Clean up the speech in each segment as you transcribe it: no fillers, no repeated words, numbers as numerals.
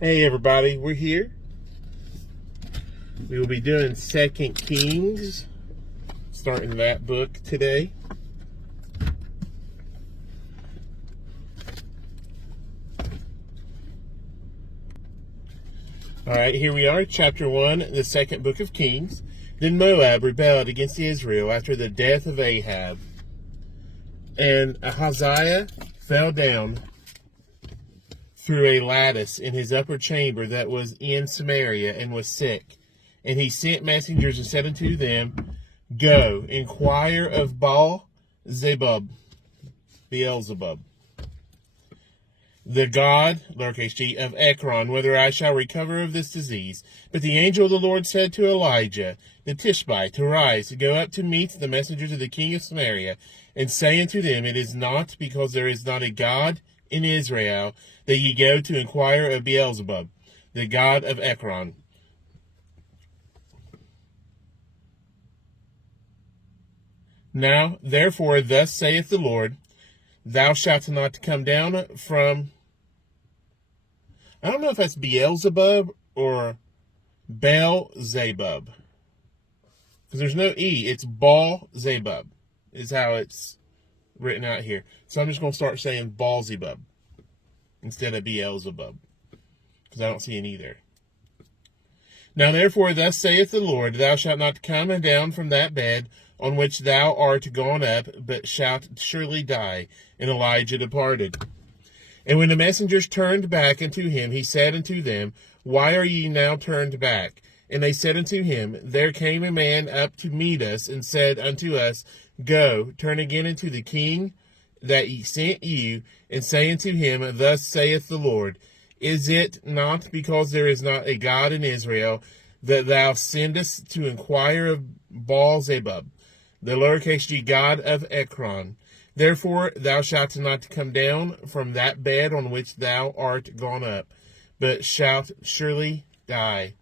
Hey everybody, we're here. We will be doing 2 Kings, starting that book today. Alright, here we are, chapter 1, the second book of Kings. Then Moab rebelled against Israel after the death of Ahab. And Ahaziah fell down through a lattice in his upper chamber that was in Samaria, and was sick. And he sent messengers and said unto them, Go, inquire of Beelzebub, the god, lowercase g, of Ekron, whether I shall recover of this disease. But the angel of the Lord said to Elijah the Tishbite, Arise, go up to meet the messengers of the king of Samaria, and say unto them, It is not because there is not a God in Israel that ye go to inquire of Beelzebub, the god of Ekron. Now, therefore, thus saith the Lord, Thou shalt not come down from, I don't know if that's Beelzebub or Beelzebub, because there's no E, it's Beelzebub, is how it's written out here. So I'm just going to start saying Beelzebub instead of Beelzebub, because I don't see an E there. Now therefore thus saith the Lord, Thou shalt not come down from that bed on which thou art gone up, but shalt surely die. And Elijah departed. And when the messengers turned back unto him, he said unto them, Why are ye now turned back? And they said unto him, There came a man up to meet us, and said unto us, Go, turn again unto the king that he sent you, and say unto him, Thus saith the Lord, Is it not because there is not a God in Israel that thou sendest to inquire of Beelzebub, the lowercase g god of Ekron? Therefore thou shalt not come down from that bed on which thou art gone up, but shalt surely die.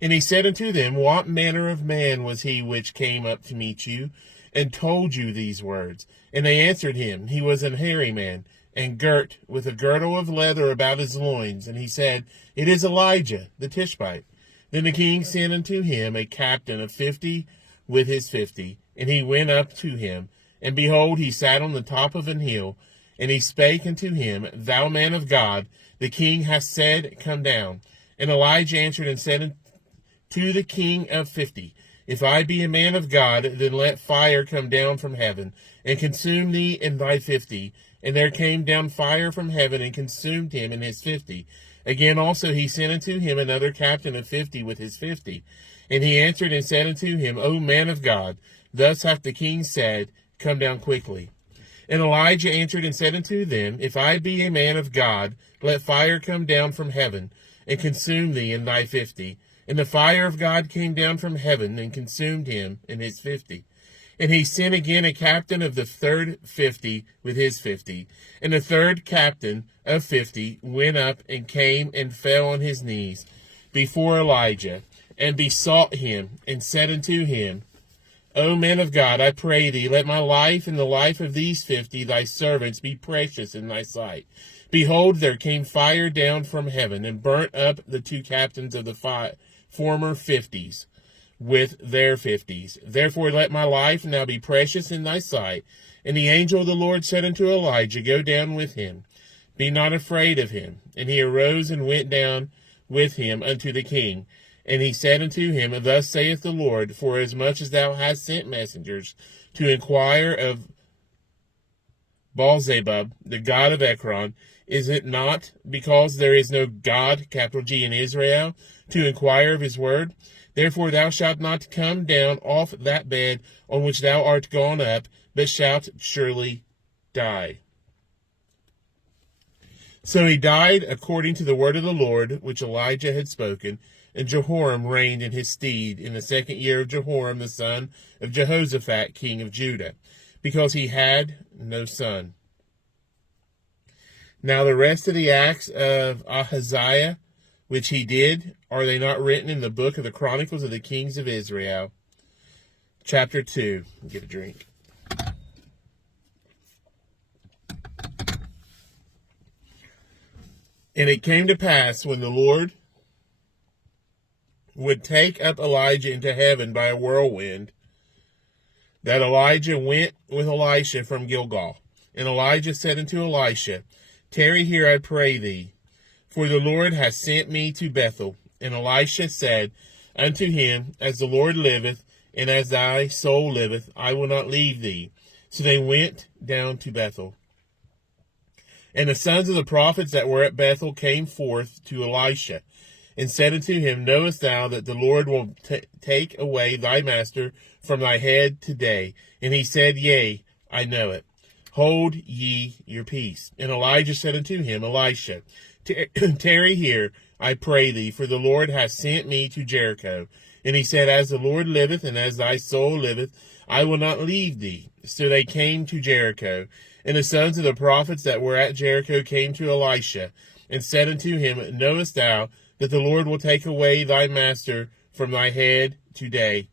And he said unto them, What manner of man was he which came up to meet you, and told you these words? And they answered him, He was an hairy man, and girt with a girdle of leather about his loins. And he said, It is Elijah the Tishbite. Then the king sent unto him a captain of 50 with his 50, and he went up to him. And behold, he sat on the top of an hill, and he spake unto him, Thou man of God, the king hath said, Come down. And Elijah answered and said to the king of 50, If I be a man of God, then let fire come down from heaven, and consume thee and thy 50. And there came down fire from heaven, and consumed him and his 50. Again also he sent unto him another captain of 50 with his 50. And he answered and said unto him, O man of God, thus hath the king said, Come down quickly. And Elijah answered and said unto them, If I be a man of God, let fire come down from heaven, and consume thee and thy 50. And the fire of God came down from heaven, and consumed him and his 50. And he sent again a captain of the third 50 with his 50. And the third captain of 50 went up and came and fell on his knees before Elijah, and besought him, and said unto him, O man of God, I pray thee, let my life and the life of these 50 thy servants be precious in thy sight. Behold, there came fire down from heaven, and burnt up the two captains of the former 50s with their 50s. Therefore let my life now be precious in thy sight. And the angel of the Lord said unto Elijah, Go down with him, be not afraid of him. And he arose and went down with him unto the king. And he said unto him, Thus saith the Lord, Forasmuch as thou hast sent messengers to inquire of Beelzebub, the god of Ekron, is it not because there is no God, capital G, in Israel, to inquire of his word? Therefore thou shalt not come down off that bed on which thou art gone up, but shalt surely die. So he died according to the word of the Lord, which Elijah had spoken. And Jehoram reigned in his stead in the 2nd year of Jehoram the son of Jehoshaphat, king of Judah, because he had no son. Now the rest of the acts of Ahaziah, which he did, are they not written in the book of the Chronicles of the Kings of Israel? Chapter 2. Get a drink. And it came to pass, when the Lord would take up Elijah into heaven by a whirlwind, that Elijah went with Elisha from Gilgal. And Elijah said unto Elisha, Tarry here, I pray thee, for the Lord hath sent me to Bethel. And Elisha said unto him, As the Lord liveth, and as thy soul liveth, I will not leave thee. So they went down to Bethel. And the sons of the prophets that were at Bethel came forth to Elisha, and said unto him, Knowest thou that the Lord will take away thy master from thy head today? And he said, Yea, I know it. Hold ye your peace. And Elijah said unto him, Elisha, tarry here, I pray thee, for the Lord hath sent me to Jericho. And he said, As the Lord liveth, and as thy soul liveth, I will not leave thee. So they came to Jericho. And the sons of the prophets that were at Jericho came to Elisha, and said unto him, Knowest thou that the Lord will take away thy master from thy head today?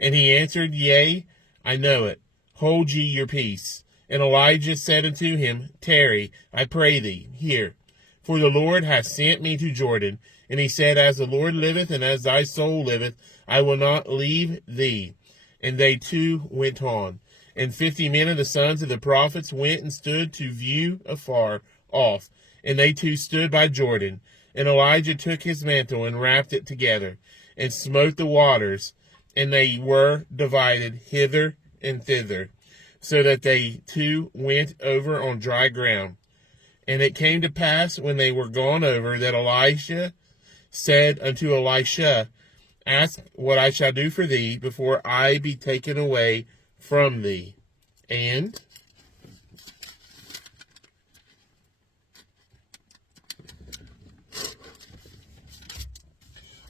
And he answered, Yea, I know it. Hold ye your peace. And Elijah said unto him, Tarry, I pray thee, here. For the Lord hath sent me to Jordan. And he said, As the Lord liveth, and as thy soul liveth, I will not leave thee. And they two went on. And 50 men of the sons of the prophets went and stood to view afar off. And they two stood by Jordan. And Elijah took his mantle and wrapped it together, and smote the waters, and they were divided hither and thither, so that they two went over on dry ground. And it came to pass, when they were gone over, that Elisha said unto Elisha, Ask what I shall do for thee before I be taken away from thee. And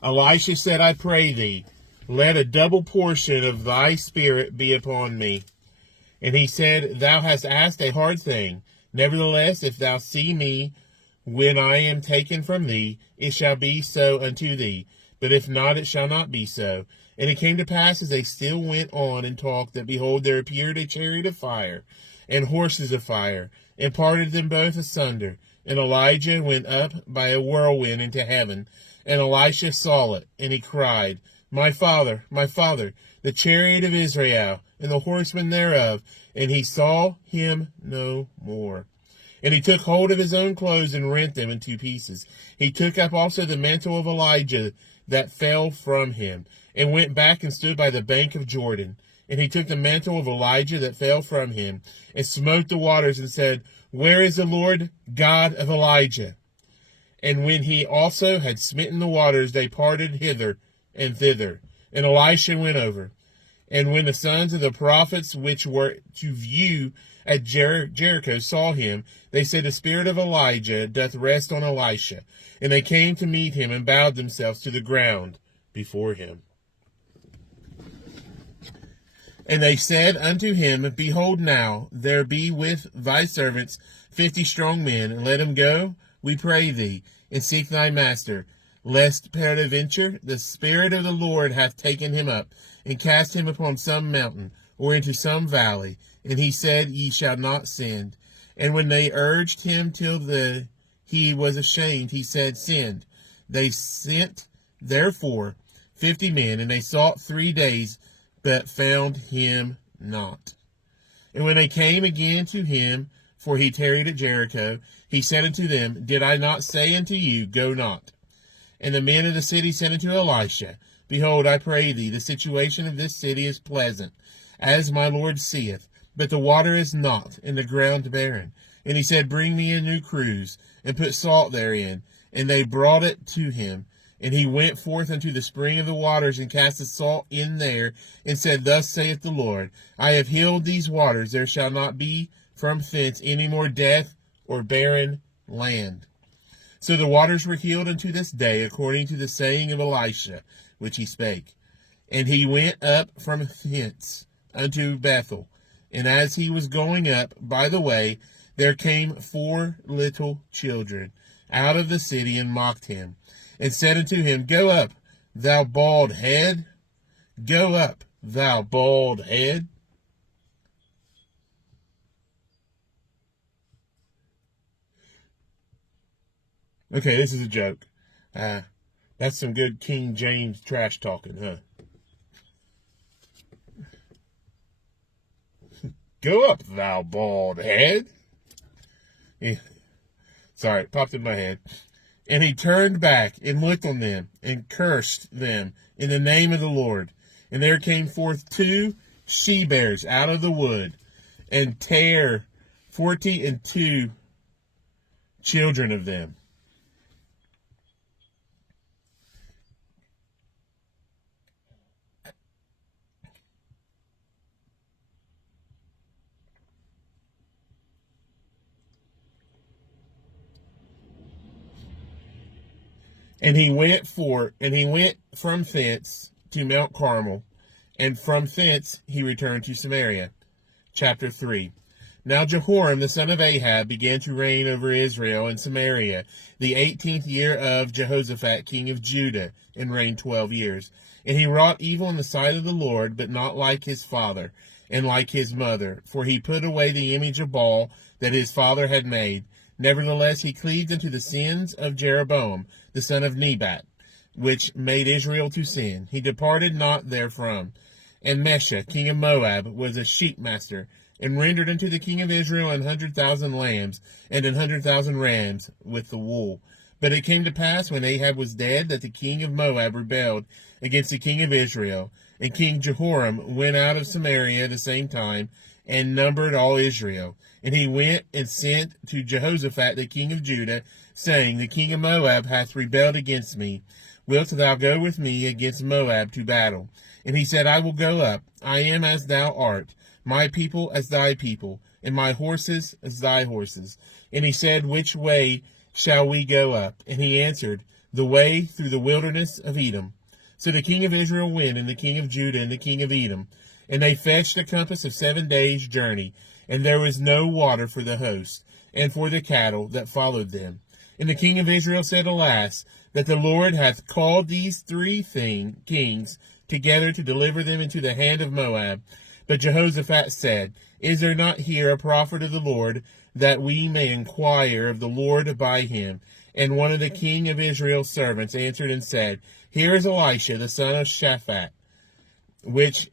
Elisha said, I pray thee, let a double portion of thy spirit be upon me. And he said, Thou hast asked a hard thing. Nevertheless, if thou see me when I am taken from thee, it shall be so unto thee. But if not, it shall not be so. And it came to pass, as they still went on and talked, that behold, there appeared a chariot of fire, and horses of fire, and parted them both asunder. And Elijah went up by a whirlwind into heaven, and Elisha saw it, and he cried, my father, the chariot of Israel, and the horsemen thereof. And he saw him no more. And he took hold of his own clothes and rent them in two pieces. He took up also the mantle of Elijah that fell from him, and went back and stood by the bank of Jordan. And he took the mantle of Elijah that fell from him, and smote the waters, and said, Where is the Lord God of Elijah? And when he also had smitten the waters, they parted hither and thither. And Elisha went over. And when the sons of the prophets which were to view at Jericho saw him, they said, The spirit of Elijah doth rest on Elisha. And they came to meet him, and bowed themselves to the ground before him. And they said unto him, Behold now, there be with thy servants 50 strong men, and let them go, we pray thee, and seek thy master, lest peradventure the Spirit of the Lord hath taken him up, and cast him upon some mountain, or into some valley. And he said, Ye shall not send. And when they urged him till he was ashamed, he said, Send. They sent therefore 50 men, and they sought 3 days, but found him not. And when they came again to him, for he tarried at Jericho, he said unto them, Did I not say unto you, Go not? And the men of the city said unto Elisha, Behold, I pray thee, the situation of this city is pleasant, as my Lord seeth, but the water is not, and the ground barren. And he said, Bring me a new cruse, and put salt therein. And they brought it to him. And he went forth unto the spring of the waters, and cast the salt in there, and said, Thus saith the Lord, I have healed these waters, there shall not be from thence any more death or barren land. So the waters were healed unto this day, according to the saying of Elisha, which he spake. And he went up from thence unto Bethel. And as he was going up by the way, there came 4 little children out of the city, and mocked him, and said unto him, Go up, thou bald head. Go up, thou bald head. Okay, this is a joke. That's some good King James trash talking, huh? Go up, thou bald head. Yeah. Sorry, it popped in my head. And he turned back and looked on them and cursed them in the name of the Lord. And there came forth 2 she-bears out of the wood, and tare 42 children of them. And he went from thence to Mount Carmel, and from thence he returned to Samaria. Chapter 3. Now Jehoram the son of Ahab began to reign over Israel and Samaria the 18th year of Jehoshaphat king of Judah, and reigned 12 years. And he wrought evil in the sight of the Lord, but not like his father, and like his mother, for he put away the image of Baal that his father had made. Nevertheless he cleaved unto the sins of Jeroboam the son of Nebat, which made Israel to sin. He departed not therefrom. And Mesha king of Moab was a sheep master, and rendered unto the king of Israel 100,000 lambs, and 100,000 rams with the wool. But it came to pass, when Ahab was dead, that the king of Moab rebelled against the king of Israel. And King Jehoram went out of Samaria at the same time, and numbered all Israel. And he went and sent to Jehoshaphat the king of Judah, saying, The king of Moab hath rebelled against me. Wilt thou go with me against Moab to battle? And he said, I will go up. I am as thou art, my people as thy people, and my horses as thy horses. And he said, Which way shall we go up? And he answered, The way through the wilderness of Edom. So the king of Israel went, and the king of Judah, and the king of Edom. And they fetched a compass of 7 days' journey, and there was no water for the host, and for the cattle that followed them. And the king of Israel said, Alas, that the Lord hath called these 3 kings together to deliver them into the hand of Moab. But Jehoshaphat said, Is there not here a prophet of the Lord, that we may inquire of the Lord by him? And one of the king of Israel's servants answered and said, Here is Elisha the son of Shaphat, which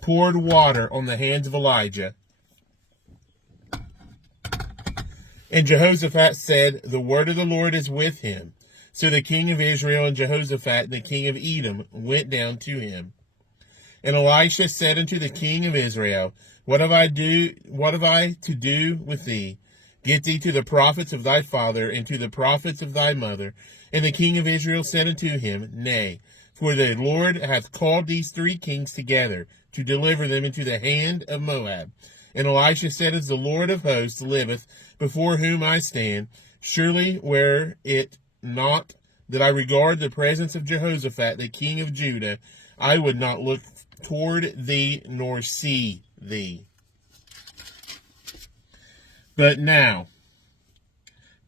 poured water on the hands of Elijah. And Jehoshaphat said, The word of the Lord is with him. So the king of Israel and Jehoshaphat and the king of Edom went down to him. And Elisha said unto the king of Israel, What have I to do with thee? Get thee to the prophets of thy father, and to the prophets of thy mother. And the king of Israel said unto him, Nay, for the Lord hath called these 3 kings together, to deliver them into the hand of Moab. And Elisha said, As the Lord of hosts liveth, before whom I stand, surely were it not that I regard the presence of Jehoshaphat the king of Judah, I would not look toward thee nor see thee. But now,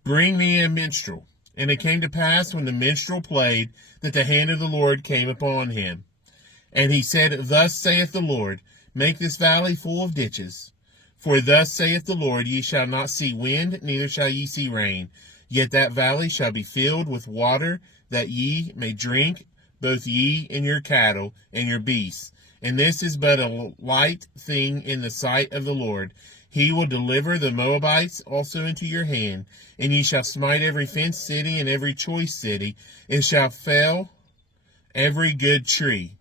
bring me a minstrel. And it came to pass, when the minstrel played, that the hand of the Lord came upon him. And he said, Thus saith the Lord, Make this valley full of ditches. For thus saith the Lord, Ye shall not see wind, neither shall ye see rain. Yet that valley shall be filled with water, that ye may drink, both ye and your cattle and your beasts. And this is but a light thing in the sight of the Lord. He will deliver the Moabites also into your hand, and ye shall smite every fenced city and every choice city, and shall fell every good tree,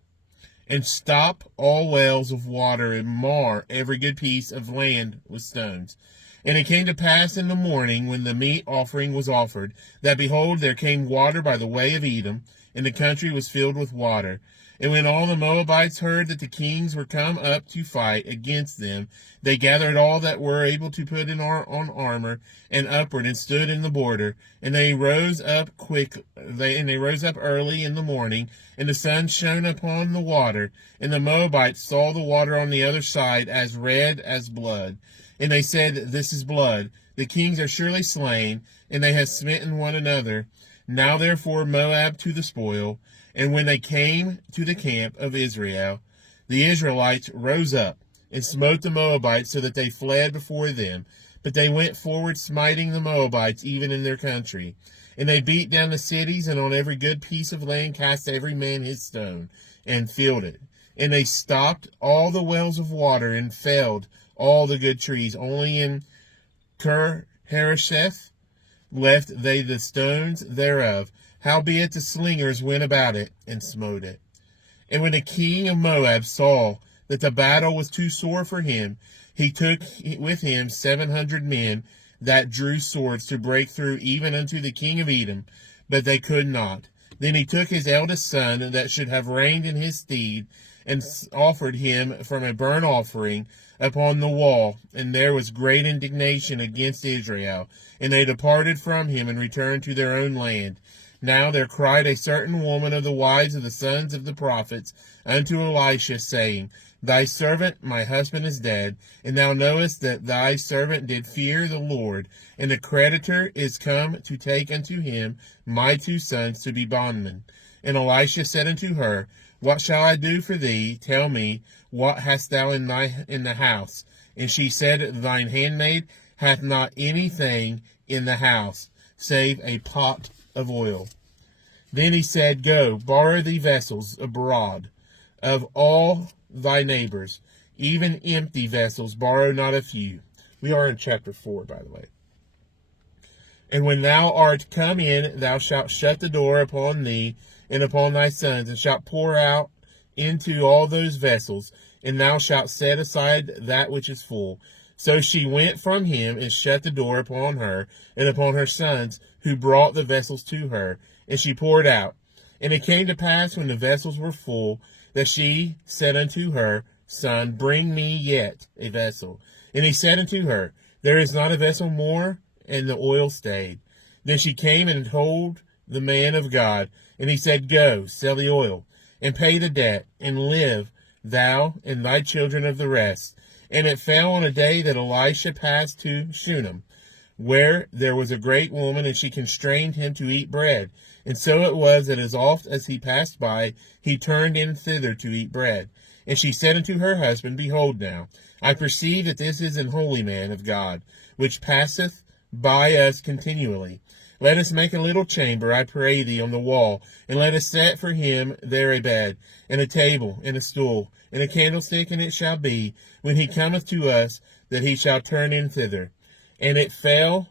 and stop all wells of water, and mar every good piece of land with stones. And it came to pass in the morning, when the meat offering was offered, that, behold, there came water by the way of Edom, and the country was filled with water. And when all the Moabites heard that the kings were come up to fight against them, they gathered all that were able to put on armor, and upward, and stood in the border. And they rose up early in the morning, and the sun shone upon the water. And the Moabites saw the water on the other side as red as blood. And they said, This is blood. The kings are surely slain, and they have smitten one another. Now therefore Moab to the spoil. And when they came to the camp of Israel, the Israelites rose up and smote the Moabites, so that they fled before them. But they went forward, smiting the Moabites even in their country. And they beat down the cities, and on every good piece of land cast every man his stone, and filled it. And they stopped all the wells of water, and felled all the good trees. Only in Harosheth left they the stones thereof. Howbeit the slingers went about it, and smote it. And when the king of Moab saw that the battle was too sore for him, he took with him 700 men that drew swords to break through even unto the king of Edom, but they could not. Then he took his eldest son that should have reigned in his stead, and offered him from a burnt offering upon the wall. And there was great indignation against Israel, and they departed from him and returned to their own land. Now there cried a certain woman of the wives of the sons of the prophets unto Elisha, saying, Thy servant, my husband, is dead, and thou knowest that thy servant did fear the Lord, and the creditor is come to take unto him my 2 sons to be bondmen. And Elisha said unto her, What shall I do for thee? Tell me, what hast thou in the house? And she said, Thine handmaid hath not anything in the house, save a pot of oil. Then he said, Go, borrow thee vessels abroad of all thy neighbors, even empty vessels, borrow not a few. We are in chapter 4, by the way. And when thou art come in, thou shalt shut the door upon thee and upon thy sons, and shalt pour out into all those vessels, and thou shalt set aside that which is full. So she went from him, and shut the door upon her and upon her sons, who brought the vessels to her, and she poured out. And it came to pass, when the vessels were full, that she said unto her son, Bring me yet a vessel. And he said unto her, There is not a vessel more, and the oil stayed. Then she came and told the man of God, and he said, Go, sell the oil, and pay the debt, and live, thou and thy children of the rest. And it fell on a day that Elisha passed to Shunem, where there was a great woman, and she constrained him to eat bread. And so it was that as oft as he passed by, he turned in thither to eat bread. And she said unto her husband, Behold now, I perceive that this is an holy man of God, which passeth by us continually. Let us make a little chamber, I pray thee, on the wall, and let us set for him there a bed, and a table, and a stool, and a candlestick, and it shall be, when he cometh to us, that he shall turn in thither. And it fell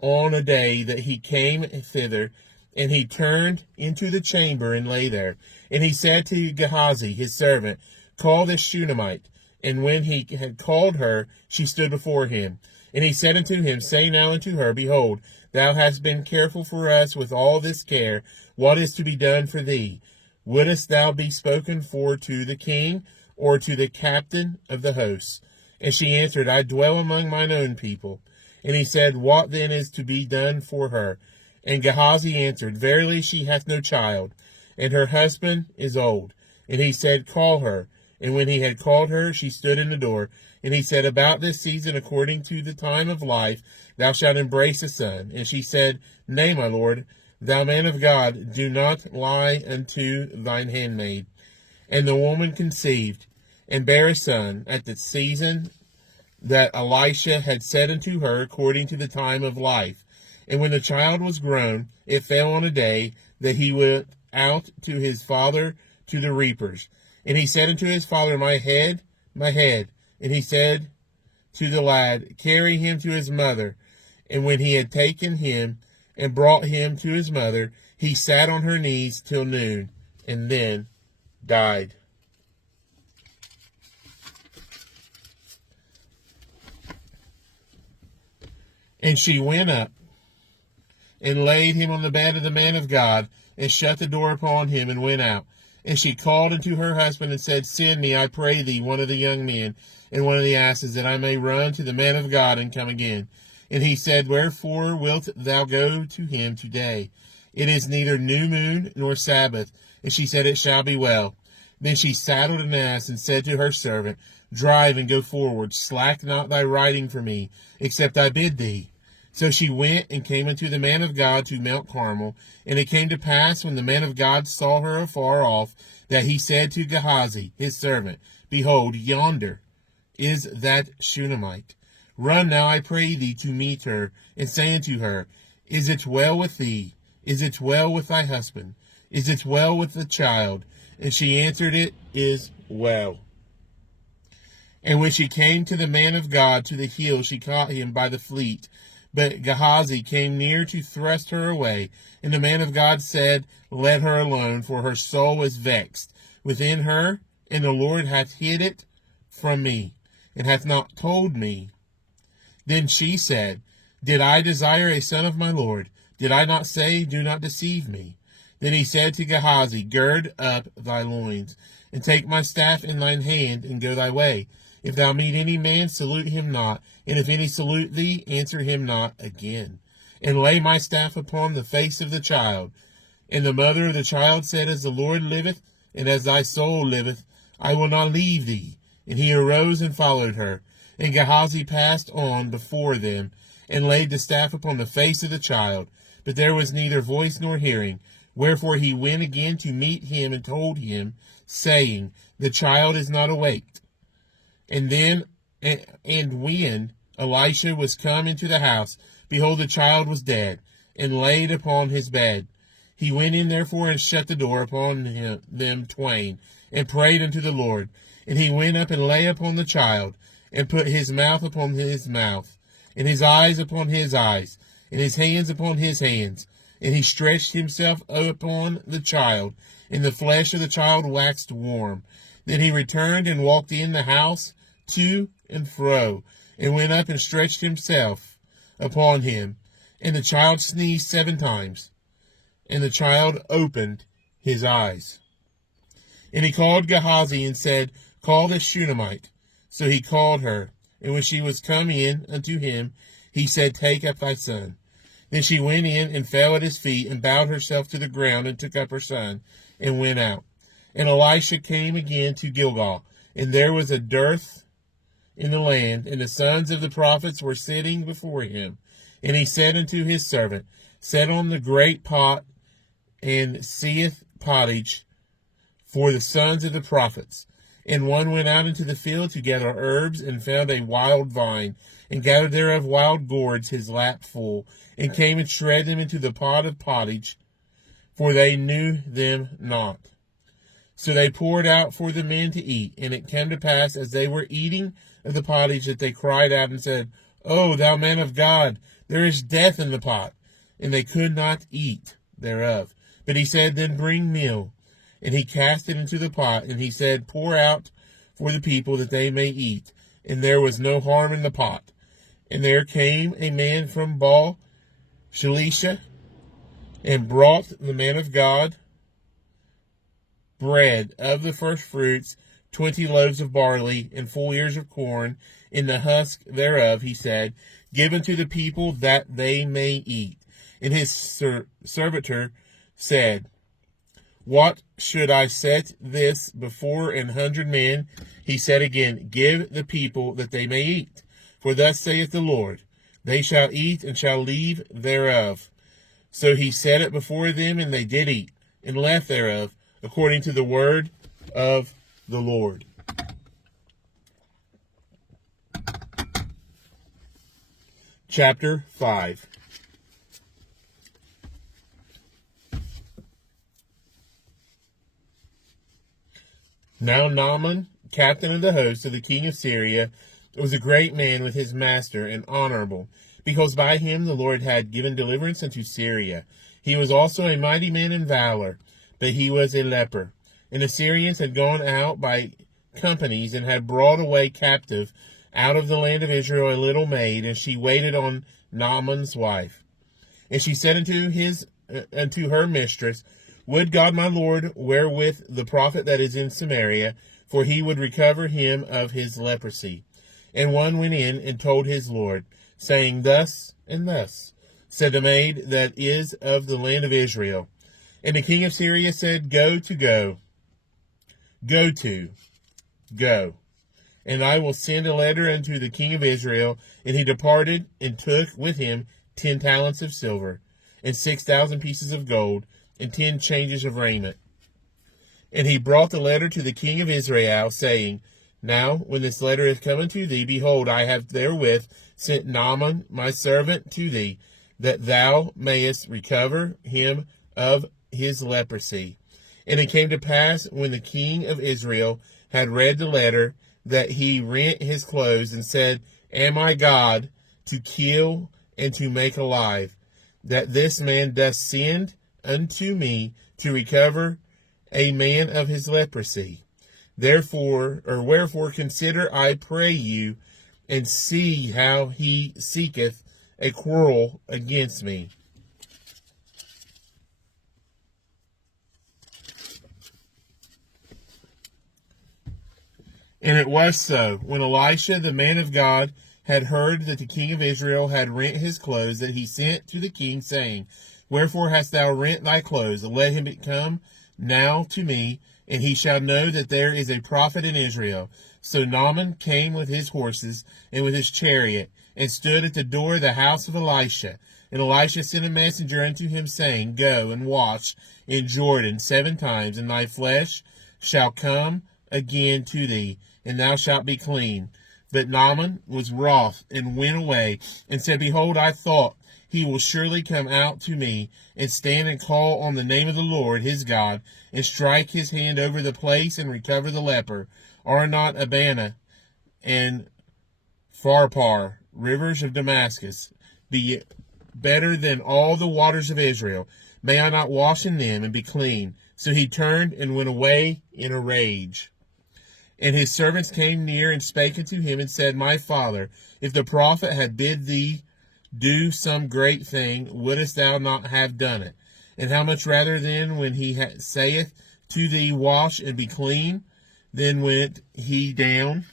on a day that he came thither, and he turned into the chamber, and lay there. And he said to Gehazi, his servant, Call this Shunammite. And when he had called her, she stood before him. And he said unto him, Say now unto her, Behold, thou hast been careful for us with all this care. What is to be done for thee? Wouldest thou be spoken for to the king, or to the captain of the hosts? And she answered, I dwell among mine own people. And he said, What then is to be done for her? And Gehazi answered, Verily she hath no child, and her husband is old. And he said, Call her. And when he had called her, she stood in the door. And he said, About this season, according to the time of life, thou shalt embrace a son. And she said, Nay, my lord, thou man of God, do not lie unto thine handmaid. And the woman conceived, and bare a son, at the season that Elisha had said unto her, according to the time of life. And when the child was grown, it fell on a day that he went out to his father to the reapers. And he said unto his father, My head, my head. And he said to the lad, Carry him to his mother. And when he had taken him and brought him to his mother, he sat on her knees till noon, and then died. And she went up and laid him on the bed of the man of God, and shut the door upon him, and went out. And she called unto her husband, and said, Send me, I pray thee, one of the young men, and one of the asses, that I may run to the man of God, and come again. And he said, Wherefore wilt thou go to him today? It is neither new moon nor Sabbath. And she said, It shall be well. Then she saddled an ass, and said to her servant, Drive and go forward, slack not thy riding for me, except I bid thee. So she went and came unto the man of God to Mount Carmel. And it came to pass, when the man of God saw her afar off, that he said to Gehazi, his servant, Behold, yonder is that Shunammite. Run now, I pray thee, to meet her, and say unto her, Is it well with thee? Is it well with thy husband? Is it well with the child? And she answered, It is well. And when she came to the man of God to the hill, she caught him by the fleet. But Gehazi came near to thrust her away. And the man of God said, Let her alone, for her soul is vexed within her, and the Lord hath hid it from me, and hath not told me. Then she said, Did I desire a son of my Lord? Did I not say, Do not deceive me? Then he said to Gehazi, Gird up thy loins, and take my staff in thine hand, and go thy way. If thou meet any man, salute him not, and if any salute thee, answer him not again. And lay my staff upon the face of the child. And the mother of the child said, As the Lord liveth, and as thy soul liveth, I will not leave thee. And he arose and followed her. And Gehazi passed on before them, and laid the staff upon the face of the child. But there was neither voice nor hearing. Wherefore he went again to meet him, and told him, saying, The child is not awaked. And when Elisha was come into the house, behold, the child was dead, and laid upon his bed. He went in therefore, and shut the door upon them twain, and prayed unto the Lord. And he went up and lay upon the child, and put his mouth upon his mouth, and his eyes upon his eyes, and his hands upon his hands. And he stretched himself upon the child, and the flesh of the child waxed warm. Then he returned and walked in the house to and fro, and went up and stretched himself upon him. And the child sneezed 7 times, and the child opened his eyes. And he called Gehazi, and said, Call the Shunammite. So he called her, and when she was come in unto him, he said, Take up thy son. Then she went in, and fell at his feet, and bowed herself to the ground, and took up her son, and went out. And Elisha came again to Gilgal, and there was a dearth in the land, and the sons of the prophets were sitting before him. And he said unto his servant, Set on the great pot, and seeth pottage for the sons of the prophets. And one went out into the field to gather herbs, and found a wild vine, and gathered thereof wild gourds his lap full, and came and shred them into the pot of pottage, for they knew them not. So they poured out for the men to eat. And it came to pass, as they were eating of the pottage, that they cried out and said, O thou man of God, there is death in the pot. And they could not eat thereof. But he said, Then bring meal. And he cast it into the pot, and he said, Pour out for the people, that they may eat. And there was no harm in the pot. And there came a man from Baal Shalisha, and brought the man of God bread of the first fruits, 20 loaves of barley, and full ears of corn, in the husk thereof, he said, Give unto the people, that they may eat. And his servitor said, What should I set this before 100 men? He said again, Give the people, that they may eat. For thus saith the Lord, They shall eat, and shall leave thereof. So he set it before them, and they did eat, and left thereof, according to the word of the Lord. Chapter 5. Now Naaman, captain of the host of the king of Syria, was a great man with his master, and honorable, because by him the Lord had given deliverance unto Syria. He was also a mighty man in valor, but he was a leper. And the Syrians had gone out by companies, and had brought away captive out of the land of Israel a little maid, and she waited on Naaman's wife. And she said unto her mistress, Would God my Lord wherewith the prophet that is in Samaria, for he would recover him of his leprosy. And one went in and told his Lord, saying, Thus and thus said the maid that is of the land of Israel. And the king of Syria said, Go. And I will send a letter unto the king of Israel. And he departed, and took with him 10 talents of silver, and 6,000 pieces of gold, and 10 changes of raiment. And he brought the letter to the king of Israel, saying, Now, when this letter is come unto thee, behold, I have therewith sent Naaman my servant to thee, that thou mayest recover him of his leprosy. And it came to pass, when the king of Israel had read the letter, that he rent his clothes, and said, Am I God to kill and to make alive, that this man doth send unto me to recover a man of his leprosy? Wherefore consider, I pray you, and see how he seeketh a quarrel against me. And it was so, when Elisha the man of God had heard that the king of Israel had rent his clothes, that he sent to the king, saying, Wherefore hast thou rent thy clothes? Let him come now to me, and he shall know that there is a prophet in Israel. So Naaman came with his horses and with his chariot, and stood at the door of the house of Elisha. And Elisha sent a messenger unto him, saying, Go and wash in Jordan 7 times, and thy flesh shall come again to thee, and thou shalt be clean. But Naaman was wroth, and went away, and said, Behold, I thought, he will surely come out to me, and stand and call on the name of the Lord his God, and strike his hand over the place, and recover the leper. Are not Abana and Pharpar, rivers of Damascus, be better than all the waters of Israel? May I not wash in them, and be clean? So he turned and went away in a rage. And his servants came near, and spake unto him, and said, My father, if the prophet had bid thee do some great thing, wouldest thou not have done it? And how much rather then, when he saith to thee, Wash and be clean? Then went he down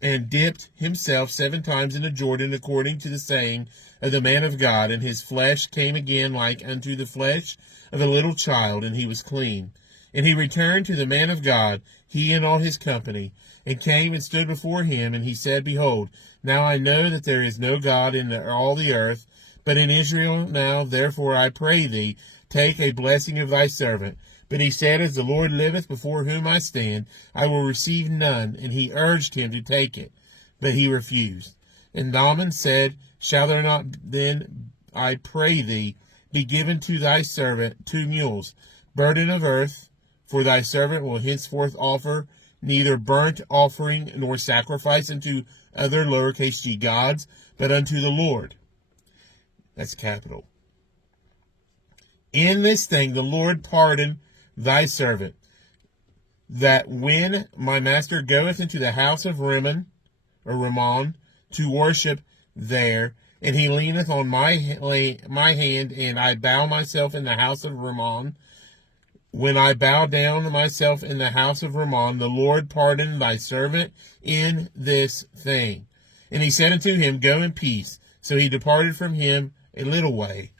and dipped himself 7 times in the Jordan, according to the saying of the man of God, and his flesh came again like unto the flesh of a little child, and he was clean. And he returned to the man of God, he and all his company, and came and stood before him, and he said, Behold, now I know that there is no God in all the earth, but in Israel. Now therefore I pray thee, take a blessing of thy servant. But he said, As the Lord liveth, before whom I stand, I will receive none. And he urged him to take it, but he refused. And Naaman said, Shall there not then, I pray thee, be given to thy servant 2 mules, burden of earth? For thy servant will henceforth offer neither burnt offering nor sacrifice unto other lowercase g gods, but unto the Lord. That's capital. In this thing the Lord pardon thy servant, that when my master goeth into the house of Rimmon to worship there, and he leaneth on my hand, and I bow myself in the house of Rimmon, when I bow down myself in the house of Rimmon, the Lord pardon thy servant in this thing. And he said unto him, Go in peace. So he departed from him a little way.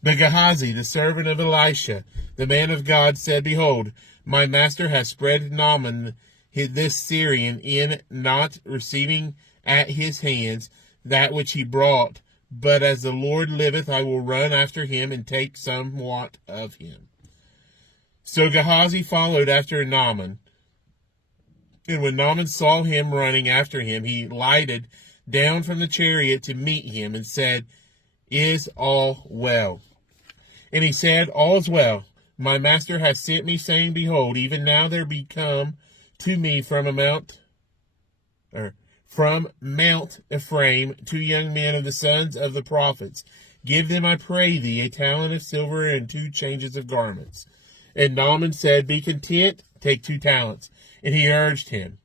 But Gehazi, the servant of Elisha, the man of God, said, Behold, my master hath spread Naaman this Syrian in not receiving at his hands that which he brought. But as the Lord liveth, I will run after him, and take somewhat of him. So Gehazi followed after Naaman. And when Naaman saw him running after him, he lighted down from the chariot to meet him, and said, Is all well? And he said, All is well. My master hath sent me, saying, Behold, even now there be come to me from Mount Ephraim 2 young men of the sons of the prophets. Give them, I pray thee, a talent of silver and 2 changes of garments. And Naaman said, Be content, take 2 talents. And he urged him,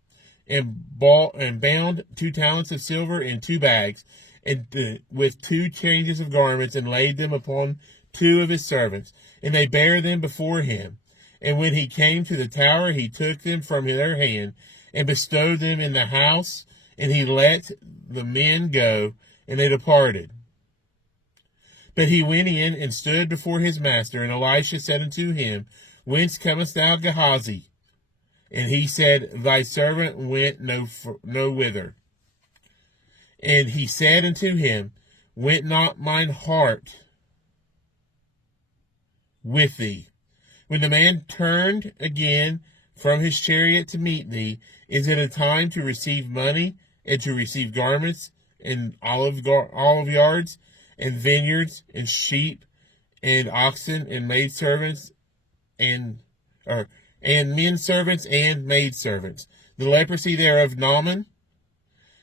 and bound 2 talents of silver in 2 bags, and with 2 changes of garments, and laid them upon 2 of his servants. And they bare them before him. And when he came to the tower, he took them from their hand, and bestowed them in the house. And he let the men go, and they departed. But he went in and stood before his master, and Elisha said unto him, Whence comest thou, Gehazi? And he said, Thy servant went no whither. And he said unto him, Went not mine heart with thee? When the man turned again from his chariot to meet thee? Is it a time to receive money, and to receive garments, and olive yards, and vineyards, and sheep, and oxen, and maidservants, and men servants and maidservants? The leprosy thereof Naaman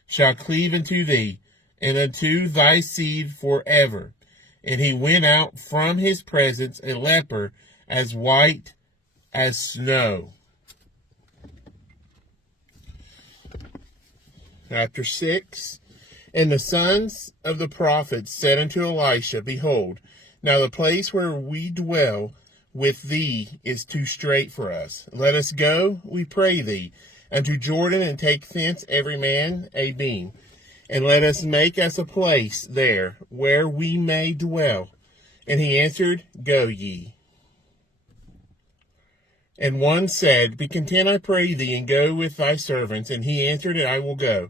shall cleave unto thee, and unto thy seed forever. And he went out from his presence a leper, as white as snow. Chapter 6. And the sons of the prophets said unto Elisha, Behold, now the place where we dwell with thee is too strait for us. Let us go, we pray thee, unto Jordan, and take thence every man a beam, and let us make us a place there where we may dwell. And he answered, Go ye. And one said, Be content, I pray thee, and go with thy servants. And he answered, I will go.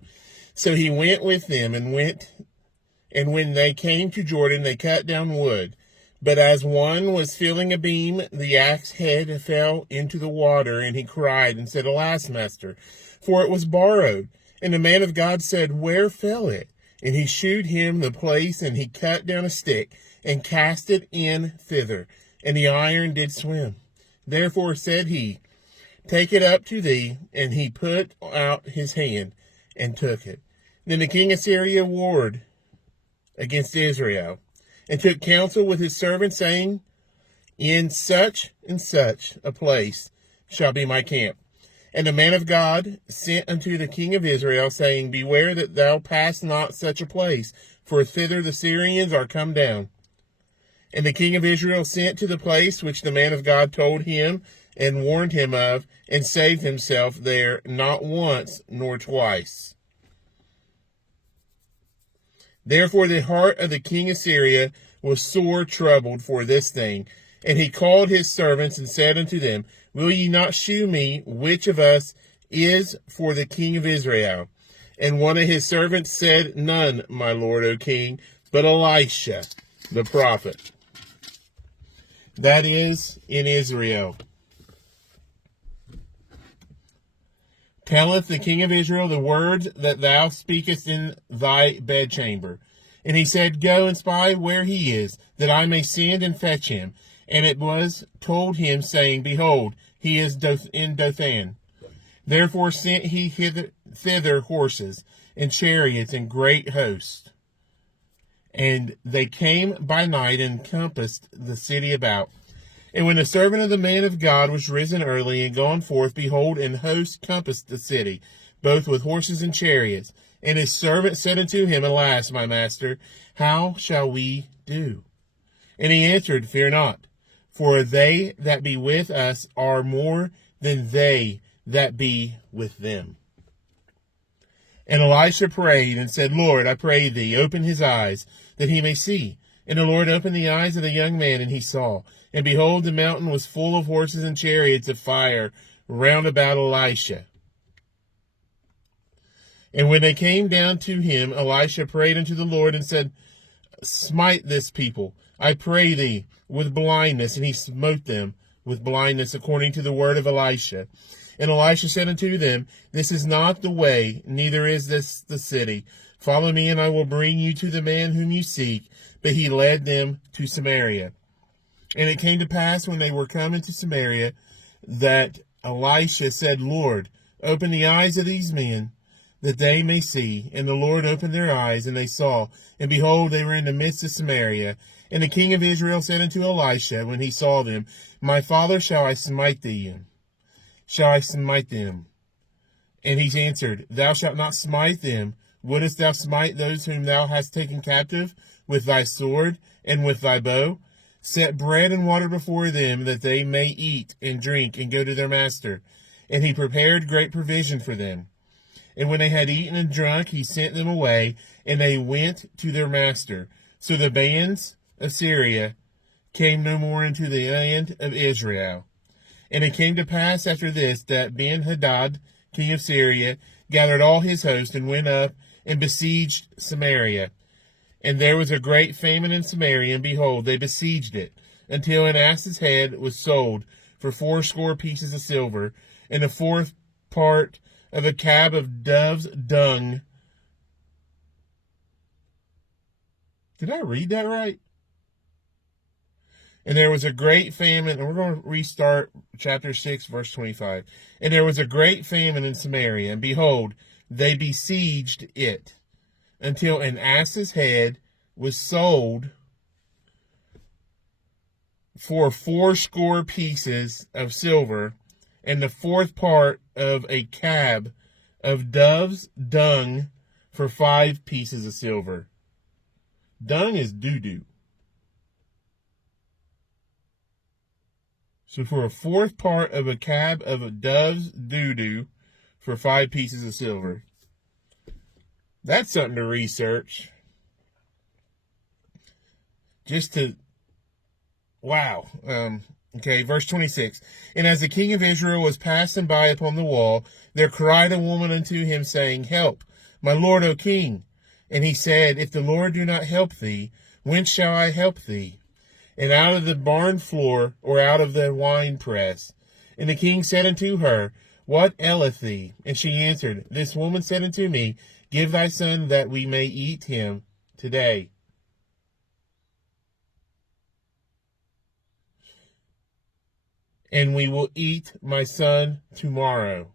So he went with them, and when they came to Jordan, they cut down wood. But as one was filling a beam, the axe head fell into the water, and he cried and said, Alas, master, for it was borrowed. And the man of God said, Where fell it? And he shewed him the place, and he cut down a stick, and cast it in thither, and the iron did swim. Therefore said he, Take it up to thee. And he put out his hand, and took it. Then the king of Syria warred against Israel, and took counsel with his servants, saying, In such and such a place shall be my camp. And the man of God sent unto the king of Israel, saying, Beware that thou pass not such a place, for thither the Syrians are come down. And the king of Israel sent to the place which the man of God told him, and warned him of, and saved himself there not once nor twice. Therefore the heart of the king of Syria was sore troubled for this thing. And he called his servants, and said unto them, Will ye not shew me which of us is for the king of Israel? And one of his servants said, None, my lord, O king, but Elisha, the prophet, that is in Israel. Telleth the king of Israel the words that thou speakest in thy bedchamber. And he said, Go and spy where he is, that I may send and fetch him. And it was told him, saying, Behold, he is in Dothan. Therefore sent he thither horses, and chariots, and great host. And they came by night, and compassed the city about. And when the servant of the man of God was risen early, and gone forth, behold, an host compassed the city, both with horses and chariots. And his servant said unto him, Alas, my master, how shall we do? And he answered, Fear not, for they that be with us are more than they that be with them. And Elisha prayed, and said, Lord, I pray thee, open his eyes, that he may see. And the Lord opened the eyes of the young man, and he saw. And behold, the mountain was full of horses and chariots of fire round about Elisha. And when they came down to him, Elisha prayed unto the Lord, and said, Smite this people, I pray thee, with blindness. And he smote them with blindness, according to the word of Elisha. And Elisha said unto them, This is not the way, neither is this the city. Follow me, and I will bring you to the man whom you seek. But he led them to Samaria. And it came to pass, when they were come into Samaria, that Elisha said, Lord, open the eyes of these men, that they may see. And the Lord opened their eyes, and they saw. And behold, they were in the midst of Samaria. And the king of Israel said unto Elisha, when he saw them, My father, shall I smite thee? Shall I smite them? And he answered, Thou shalt not smite them. Wouldest thou smite those whom thou hast taken captive with thy sword and with thy bow? Set bread and water before them, that they may eat and drink and go to their master. And he prepared great provision for them. And when they had eaten and drunk, he sent them away, and they went to their master. So the bands of Syria came no more into the land of Israel. And it came to pass after this, that Ben-Hadad, king of Syria, gathered all his host, and went up and besieged Samaria. And there was a great famine in Samaria, and behold, they besieged it, until an ass's head was sold for 80 pieces of silver, and the fourth part of a cab of dove's dung. Did I read that right? And there was a great famine, and we're going to restart chapter 6, verse 25. And there was a great famine in Samaria, and behold, they besieged it, until an ass's head was sold for 80 pieces of silver, and the fourth part of a cab of dove's dung for 5 pieces of silver. Dung is doo-doo. So for a fourth part of a cab of a dove's doo-doo for 5 pieces of silver. That's something to research. Wow. Okay, verse 26. And as the king of Israel was passing by upon the wall, there cried a woman unto him, saying, Help, my lord, O king. And he said, If the Lord do not help thee, whence shall I help thee? And out of the barn floor, or out of the wine press. And the king said unto her, What aileth thee? And she answered, This woman said unto me, Give thy son that we may eat him today. And we will eat my son tomorrow.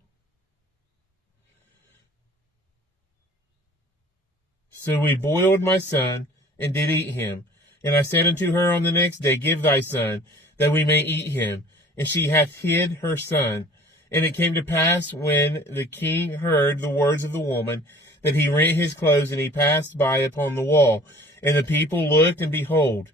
So we boiled my son, and did eat him. And I said unto her on the next day, Give thy son, that we may eat him. And she hath hid her son. And it came to pass, when the king heard the words of the woman, that he rent his clothes, and he passed by upon the wall. And the people looked, and behold,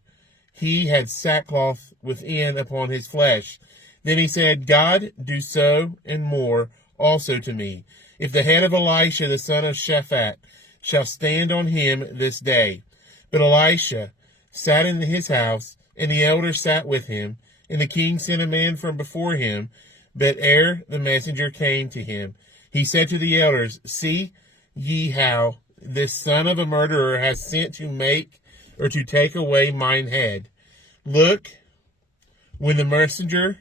he had sackcloth within upon his flesh. Then he said, God do so and more also to me, if the head of Elisha the son of Shaphat shall stand on him this day. But Elisha sat in his house, and the elders sat with him, and the king sent a man from before him. But ere the messenger came to him, he said to the elders, See ye how this son of a murderer has sent to make or to take away mine head? Look, when the messenger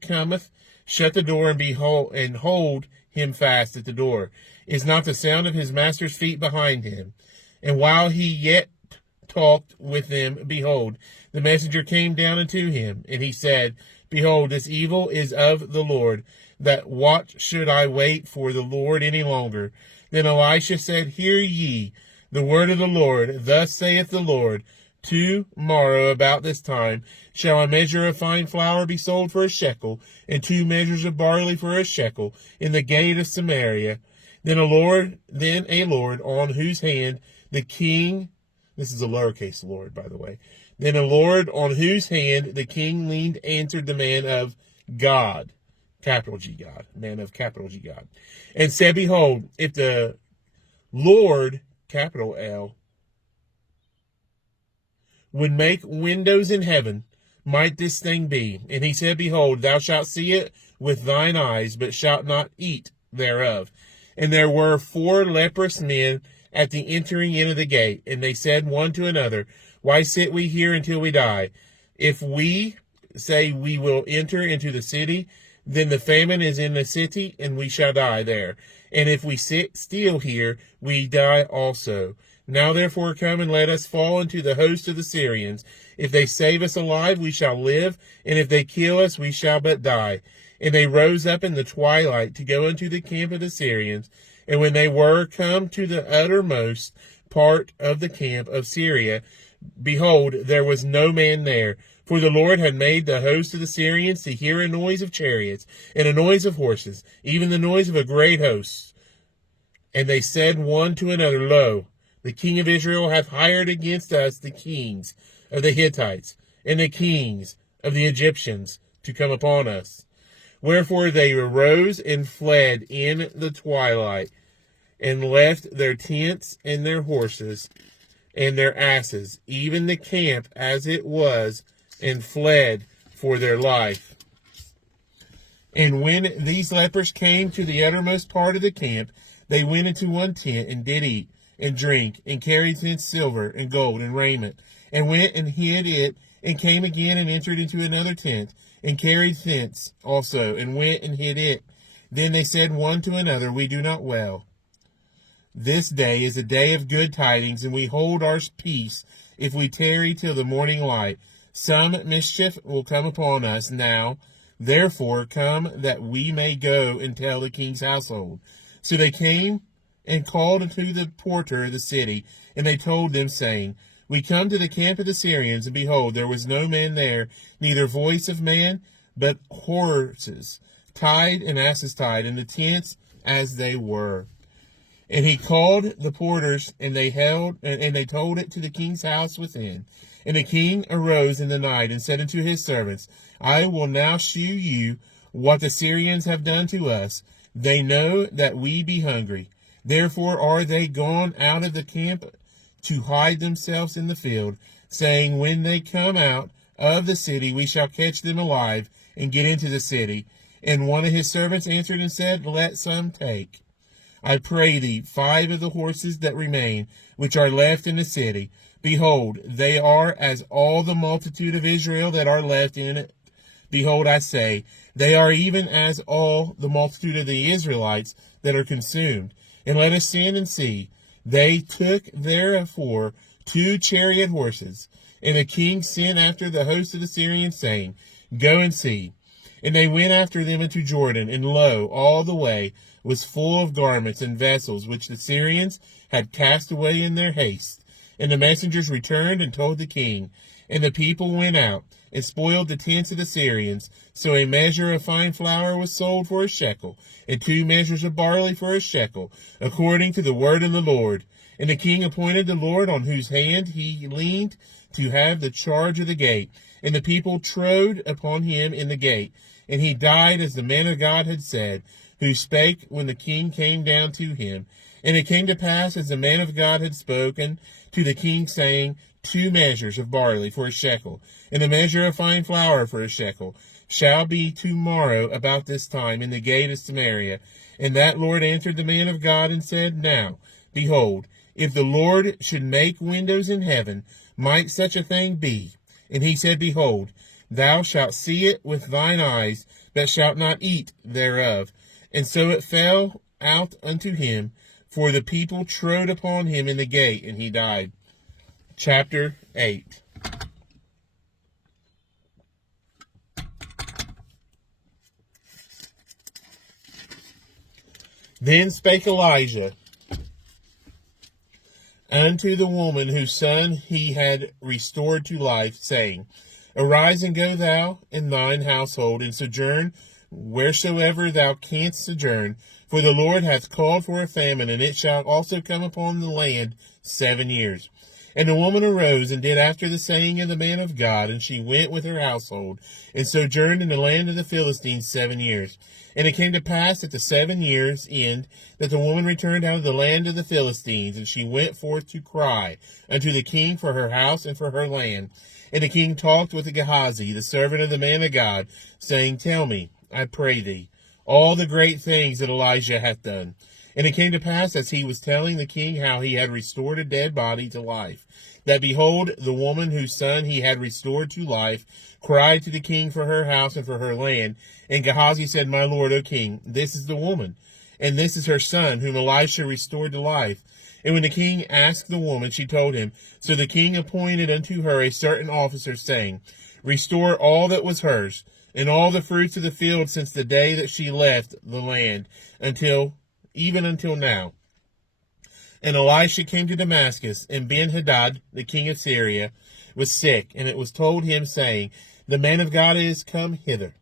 cometh, shut the door, and behold, and hold him fast at the door. Is not the sound of his master's feet behind him? And while he yet talked with them, behold, the messenger came down unto him, and he said, Behold, this evil is of the Lord, that what should I wait for the Lord any longer? Then Elisha said, Hear ye the word of the Lord. Thus saith the Lord, Tomorrow about this time shall a measure of fine flour be sold for a shekel, and 2 measures of barley for a shekel, in the gate of Samaria. Then a Lord on whose hand the king, this is a lowercase Lord, by the way. Then a Lord on whose hand the king leaned answered the man of God, capital G God, man of capital G God, and said, Behold, if the Lord, capital L, would make windows in heaven, might this thing be? And he said, Behold, thou shalt see it with thine eyes, but shalt not eat thereof. And there were 4 leprous men at the entering in of the gate, and they said one to another, Why sit we here until we die? If we say we will enter into the city, then the famine is in the city, and we shall die there. And if we sit still here, we die also. Now therefore come and let us fall into the host of the Syrians. If they save us alive, we shall live, and if they kill us, we shall but die. And they rose up in the twilight to go into the camp of the Syrians. And when they were come to the uttermost part of the camp of Syria, behold, there was no man there. For the Lord had made the host of the Syrians to hear a noise of chariots, and a noise of horses, even the noise of a great host. And they said one to another, Lo, the king of Israel hath hired against us the kings of the Hittites, and the kings of the Egyptians, to come upon us. Wherefore they arose and fled in the twilight, and left their tents and their horses and their asses, even the camp as it was, and fled for their life. And when these lepers came to the uttermost part of the camp, they went into one tent, and did eat and drink, and carried thence silver and gold and raiment, and went and hid it and came again and entered into another tent, and carried thence also, and went and hid it. Then they said one to another, We do not well. This day is a day of good tidings, and we hold our peace if we tarry till the morning light. Some mischief will come upon us now. Therefore come, that we may go and tell the king's household. So they came and called unto the porter of the city, and they told them, saying, We come to the camp of the Syrians, and behold, there was no man there, neither voice of man, but horses tied and asses tied, and the tents as they were. And he called the porters, and they told it to the king's house within. And the king arose in the night, and said unto his servants, I will now shew you what the Syrians have done to us. They know that we be hungry. Therefore are they gone out of the camp to hide themselves in the field, saying, When they come out of the city, we shall catch them alive, and get into the city. And one of his servants answered and said, Let some take, I pray thee, 5 of the horses that remain, which are left in the city. Behold, they are as all the multitude of Israel that are left in it. Behold, I say, they are even as all the multitude of the Israelites that are consumed. And let us stand and see. They took therefore 2 chariot horses. And the king sent after the host of the Syrians, saying, Go and see. And they went after them into Jordan, and lo, all the way was full of garments and vessels, which the Syrians had cast away in their haste. And the messengers returned and told the king. And the people went out, and spoiled the tents of the Syrians. So a measure of fine flour was sold for a shekel, and 2 measures of barley for a shekel, according to the word of the Lord. And the king appointed the Lord, on whose hand he leaned, to have the charge of the gate. And the people trode upon him in the gate. And he died, as the man of God had said, who spake when the king came down to him. And it came to pass, as the man of God had spoken to the king, saying, 2 measures of barley for a shekel, and a measure of fine flour for a shekel, shall be tomorrow about this time in the gate of Samaria. And that Lord answered the man of God, and said, Now, behold, if the Lord should make windows in heaven, might such a thing be? And he said, Behold, thou shalt see it with thine eyes, but shalt not eat thereof. And so it fell out unto him, for the people trode upon him in the gate, and he died. Chapter 8. Then spake Elijah unto the woman whose son he had restored to life, saying, Arise and go thou and thine household, and sojourn wheresoever thou canst sojourn, for the Lord hath called for a famine, and it shall also come upon the land 7 years. And the woman arose and did after the saying of the man of God, and she went with her household, and sojourned in the land of the Philistines 7 years. And it came to pass at the 7 years' end that the woman returned out of the land of the Philistines, and she went forth to cry unto the king for her house and for her land. And the king talked with Gehazi, the servant of the man of God, saying, Tell me, I pray thee, all the great things that Elijah hath done. And it came to pass, as he was telling the king how he had restored a dead body to life, that behold, the woman whose son he had restored to life cried to the king for her house and for her land. And Gehazi said, My lord, O king, this is the woman, and this is her son, whom Elisha restored to life. And when the king asked the woman, she told him. So the king appointed unto her a certain officer, saying, Restore all that was hers, and all the fruits of the field since the day that she left the land, even until now. And Elisha came to Damascus, and Ben-Hadad, the king of Syria, was sick, and it was told him, saying, The man of God is come hither.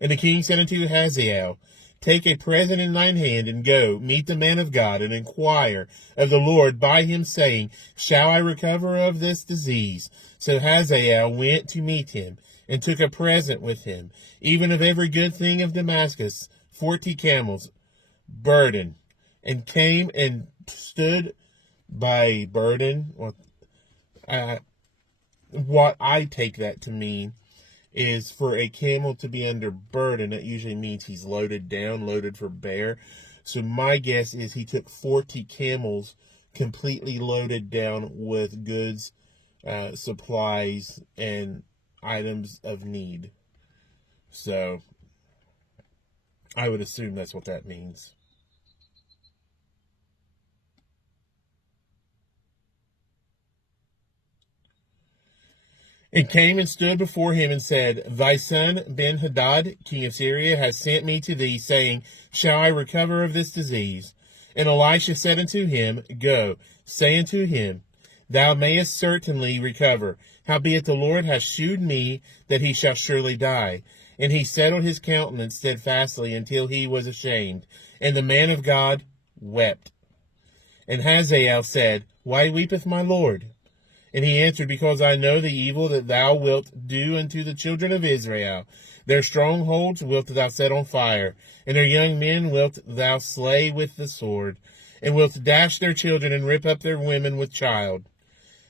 And the king said unto Hazael, Take a present in thine hand, and go, meet the man of God, and inquire of the Lord by him, saying, Shall I recover of this disease? So Hazael went to meet him, and took a present with him, even of every good thing of Damascus, 40 camels, burden, and came and stood by burden. What I take that to mean is, for a camel to be under burden, that usually means he's loaded down, loaded for bear. So my guess is he took 40 camels completely loaded down with goods, supplies, and items of need. So I would assume that's what that means. And came and stood before him and said, Thy son Ben-Hadad, king of Syria, has sent me to thee, saying, Shall I recover of this disease? And Elisha said unto him, Go, say unto him, Thou mayest certainly recover. Howbeit the Lord hath shewed me that he shall surely die. And he settled his countenance steadfastly until he was ashamed. And the man of God wept. And Hazael said, Why weepeth my Lord? And he answered, Because I know the evil that thou wilt do unto the children of Israel. Their strongholds wilt thou set on fire, and their young men wilt thou slay with the sword, and wilt dash their children and rip up their women with child.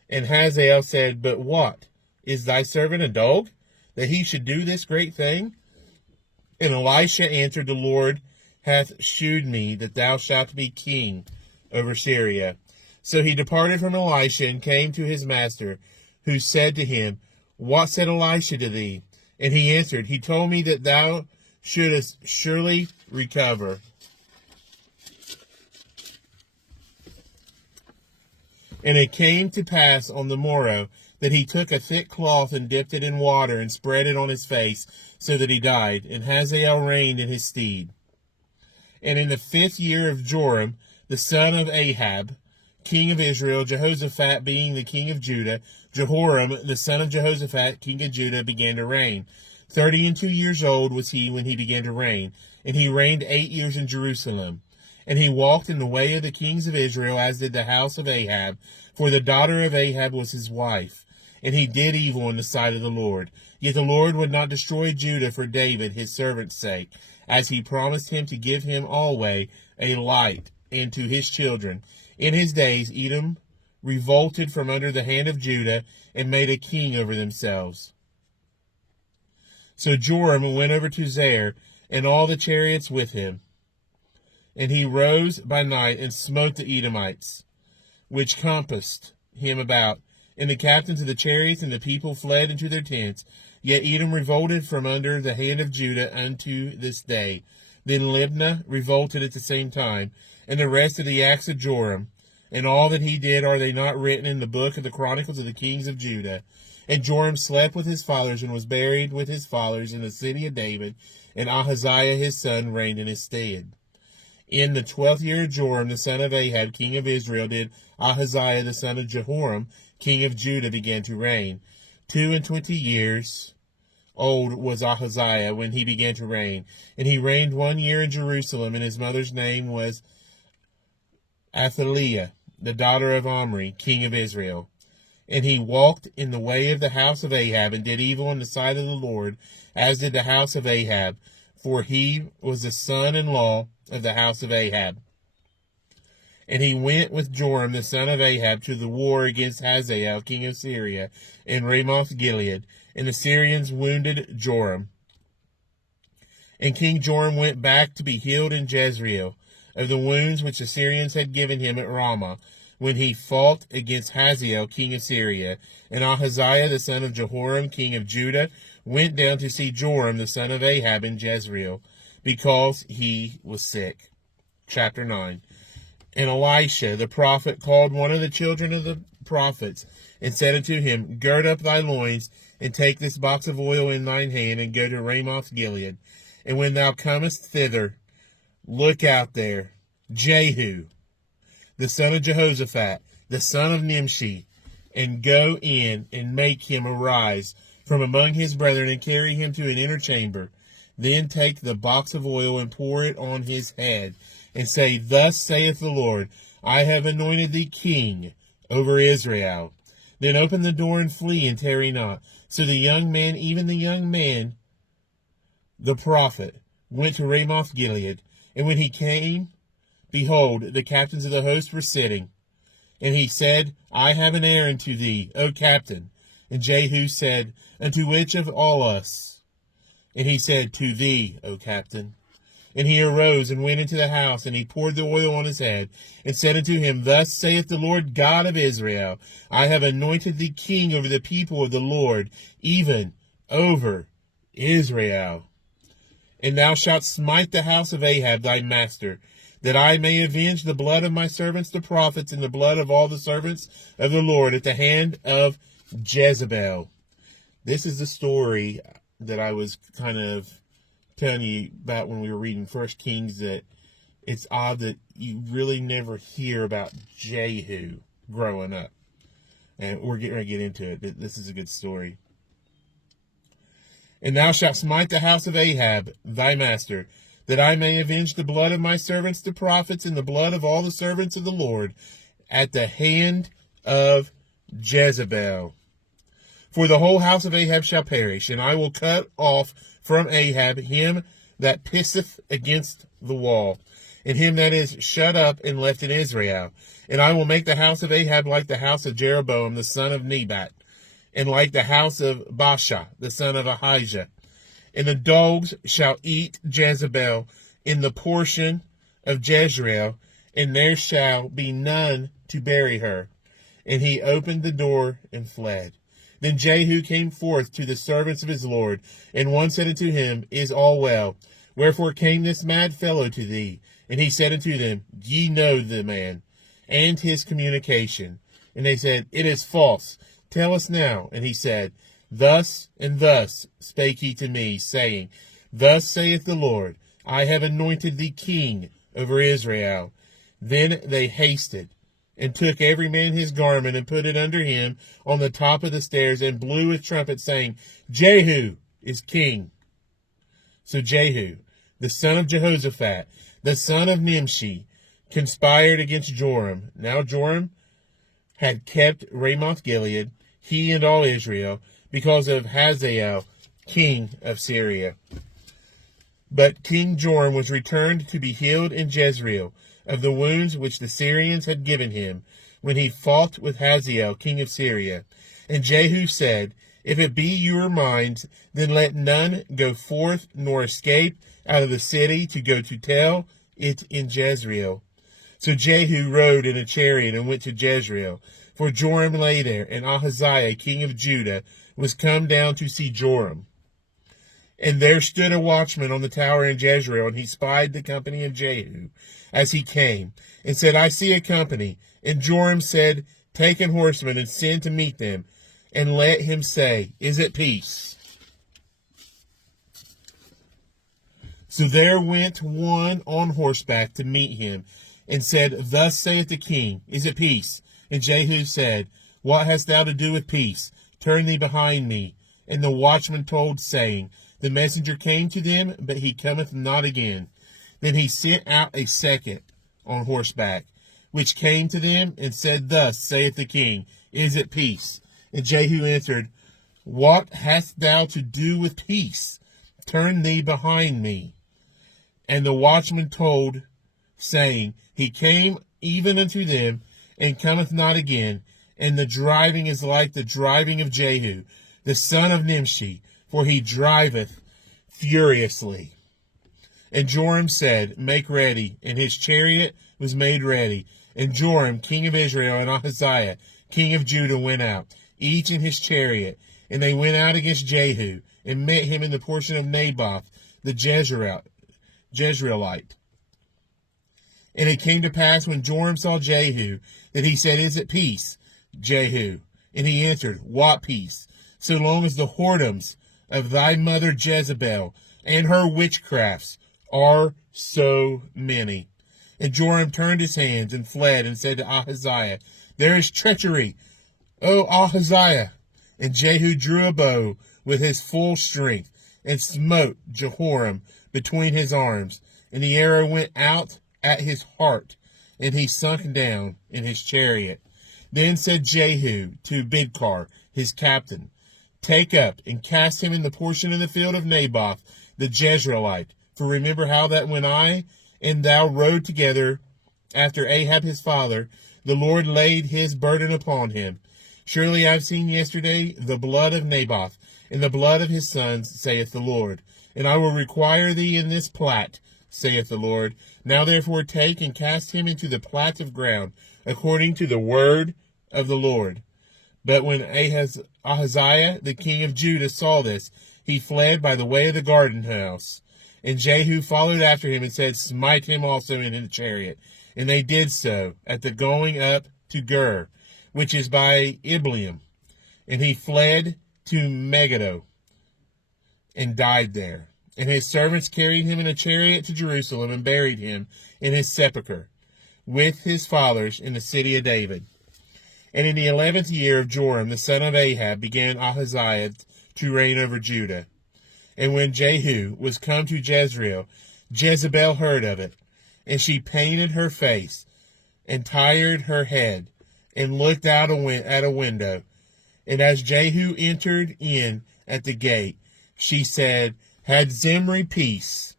And Hazael said, But what? Is thy servant a dog, that he should do this great thing? And Elisha answered, The Lord hath shewed me that thou shalt be king over Syria. So he departed from Elisha and came to his master, who said to him, What said Elisha to thee? And he answered, He told me that thou shouldest surely recover. And it came to pass on the morrow that he took a thick cloth and dipped it in water and spread it on his face, so that he died. And Hazael reigned in his stead. And in the 5th year of Joram, the son of Ahab, king of Israel, Jehoshaphat being the king of Judah, Jehoram, the son of Jehoshaphat, king of Judah, began to reign. 32 years old was he when he began to reign, and he reigned 8 years in Jerusalem. And he walked in the way of the kings of Israel, as did the house of Ahab, for the daughter of Ahab was his wife. And he did evil in the sight of the Lord. Yet the Lord would not destroy Judah for David his servant's sake, as he promised him to give him alway a light, and to his children. In his days Edom revolted from under the hand of Judah, and made a king over themselves. So Joram went over to Zair, and all the chariots with him. And he rose by night, and smote the Edomites, which compassed him about. And the captains of the chariots and the people fled into their tents. Yet Edom revolted from under the hand of Judah unto this day. Then Libnah revolted at the same time. And the rest of the acts of Joram, and all that he did, are they not written in the book of the Chronicles of the kings of Judah? And Joram slept with his fathers, and was buried with his fathers in the city of David, and Ahaziah his son reigned in his stead. In the 12th year of Joram, the son of Ahab, king of Israel, did Ahaziah the son of Jehoram, king of Judah, began to reign. 22 years old was Ahaziah when he began to reign, and he reigned 1 year in Jerusalem, and his mother's name was Athaliah, the daughter of Omri, king of Israel. And he walked in the way of the house of Ahab, and did evil in the sight of the Lord, as did the house of Ahab, for he was the son-in-law of the house of Ahab. And he went with Joram the son of Ahab to the war against Hazael, king of Syria, in Ramoth Gilead, and the Syrians wounded Joram. And King Joram went back to be healed in Jezreel of the wounds which the Syrians had given him at Ramah, when he fought against Hazael, king of Syria. And Ahaziah the son of Jehoram, king of Judah, went down to see Joram the son of Ahab in Jezreel, because he was sick. Chapter 9. And Elisha the prophet called one of the children of the prophets, and said unto him, Gird up thy loins, and take this box of oil in thine hand, and go to Ramoth Gilead. And when thou comest thither, look out there Jehu, the son of Jehoshaphat, the son of Nimshi, and go in and make him arise from among his brethren, and carry him to an inner chamber. Then take the box of oil and pour it on his head, and say, Thus saith the Lord, I have anointed thee king over Israel. Then open the door and flee, and tarry not. So the young man, even the young man, the prophet, went to Ramoth Gilead. And when he came, behold, the captains of the host were sitting. And he said, I have an errand to thee, O captain. And Jehu said, Unto which of all us? And he said, To thee, O captain. And he arose and went into the house, and he poured the oil on his head, and said unto him, Thus saith the Lord God of Israel, I have anointed thee king over the people of the Lord, even over Israel. And thou shalt smite the house of Ahab thy master, that I may avenge the blood of my servants the prophets, and the blood of all the servants of the Lord at the hand of Jezebel. This is the story that I was kind of telling you about when we were reading 1 Kings, that it's odd that you really never hear about Jehu growing up. And we're getting ready to get into it. This is a good story. And thou shalt smite the house of Ahab, thy master, that I may avenge the blood of my servants the prophets, and the blood of all the servants of the Lord, at the hand of Jezebel. For the whole house of Ahab shall perish, and I will cut off from Ahab him that pisseth against the wall, and him that is shut up and left in Israel. And I will make the house of Ahab like the house of Jeroboam the son of Nebat, and like the house of Baasha the son of Ahijah. And the dogs shall eat Jezebel in the portion of Jezreel, and there shall be none to bury her. And he opened the door and fled. Then Jehu came forth to the servants of his Lord, and one said unto him, Is all well? Wherefore came this mad fellow to thee? And he said unto them, Ye know the man, and his communication. And they said, It is false. Tell us now. And he said, Thus and thus spake he to me, saying, Thus saith the Lord, I have anointed thee king over Israel. Then they hasted, and took every man his garment, and put it under him on the top of the stairs, and blew with trumpet, saying, Jehu is king. So Jehu, the son of Jehoshaphat, the son of Nimshi, conspired against Joram. Now Joram had kept Ramoth Gilead, he and all Israel, because of Hazael, king of Syria. But King Joram was returned to be healed in Jezreel of the wounds which the Syrians had given him, when he fought with Hazael, king of Syria. And Jehu said, If it be your minds, then let none go forth nor escape out of the city to go to tell it in Jezreel. So Jehu rode in a chariot and went to Jezreel, for Joram lay there, and Ahaziah, king of Judah, was come down to see Joram. And there stood a watchman on the tower in Jezreel, and he spied the company of Jehu as he came, and said, I see a company. And Joram said, Take an horseman, and send to meet them, and let him say, Is it peace? So there went one on horseback to meet him, and said, Thus saith the king, Is it peace? And Jehu said, What hast thou to do with peace? Turn thee behind me. And the watchman told, saying, The messenger came to them, but he cometh not again. Then he sent out a second on horseback, which came to them, and said, Thus saith the king, Is it peace? And Jehu answered, What hast thou to do with peace? Turn thee behind me. And the watchman told, saying, He came even unto them, and cometh not again. And the driving is like the driving of Jehu, the son of Nimshi, for he driveth furiously. And Joram said, Make ready. And his chariot was made ready. And Joram, king of Israel, and Ahaziah, king of Judah, went out, each in his chariot. And they went out against Jehu, and met him in the portion of Naboth, the Jezreelite. And it came to pass, when Joram saw Jehu, that he said, Is it peace, Jehu? And he answered, What peace? So long as the whoredoms of thy mother Jezebel and her witchcrafts are so many. And Joram turned his hands and fled, and said to Ahaziah, There is treachery, O Ahaziah. And Jehu drew a bow with his full strength, and smote Jehoram between his arms, and the arrow went out at his heart, and he sunk down in his chariot. Then said Jehu to Bidkar, his captain, Take up and cast him in the portion of the field of Naboth the Jezreelite. For remember how that when I and thou rode together after Ahab his father, the Lord laid his burden upon him. Surely I have seen yesterday the blood of Naboth, and the blood of his sons, saith the Lord. And I will require thee in this plat, saith the Lord. Now therefore take and cast him into the plats of ground, according to the word of the Lord. But when Ahaziah, the king of Judah, saw this, he fled by the way of the garden house. And Jehu followed after him and said, Smite him also in the chariot. And they did so at the going up to Gur, which is by Ibleam. And he fled to Megiddo and died there. And his servants carried him in a chariot to Jerusalem and buried him in his sepulchre with his fathers in the city of David. And in the 11th year of Joram, the son of Ahab, began Ahaziah to reign over Judah. And when Jehu was come to Jezreel, Jezebel heard of it, and she painted her face, and tired her head, and looked out at a window. And as Jehu entered in at the gate, she said, Had Zimri peace,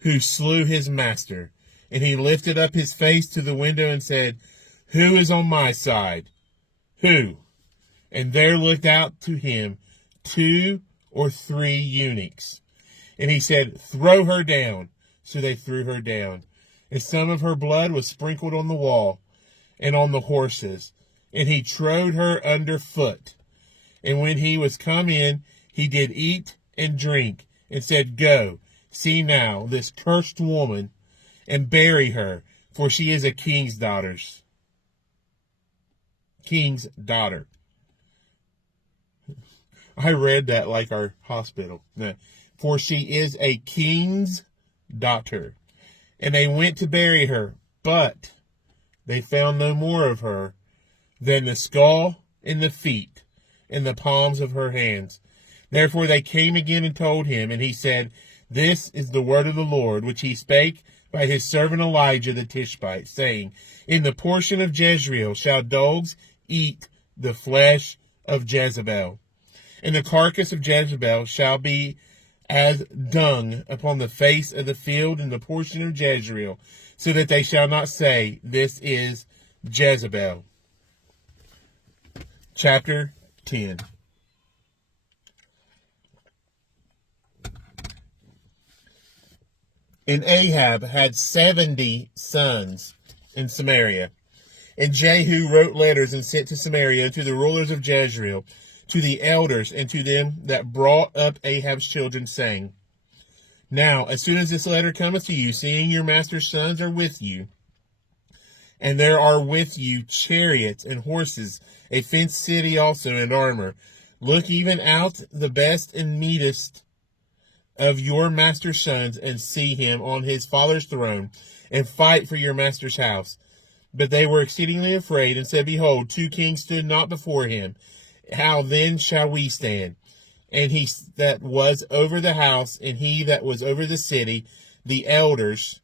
who slew his master? And he lifted up his face to the window and said, Who is on my side? Who? And there looked out to him 2 or 3 eunuchs. And he said, Throw her down. So they threw her down. And some of her blood was sprinkled on the wall and on the horses. And he trode her under foot. And when he was come in, he did eat and drink, and said, Go, see now this cursed woman, and bury her, for she is a king's daughter. I read that like our hospital. For she is a king's daughter. And they went to bury her, but they found no more of her than the skull and the feet and the palms of her hands. Therefore they came again and told him, and he said, This is the word of the Lord, which he spake by his servant Elijah the Tishbite, saying, In the portion of Jezreel shall dogs eat the flesh of Jezebel, and the carcass of Jezebel shall be as dung upon the face of the field in the portion of Jezreel, so that they shall not say, This is Jezebel. Chapter 10. And Ahab had 70 sons in Samaria. And Jehu wrote letters and sent to Samaria to the rulers of Jezreel, to the elders, and to them that brought up Ahab's children, saying, Now, as soon as this letter cometh to you, seeing your master's sons are with you, and there are with you chariots and horses, a fenced city also, and armor, look even out the best and meetest of your master's sons, and see him on his father's throne, and fight for your master's house. But they were exceedingly afraid, and said, Behold, 2 kings stood not before him. How then shall we stand? And he that was over the house, and he that was over the city, the elders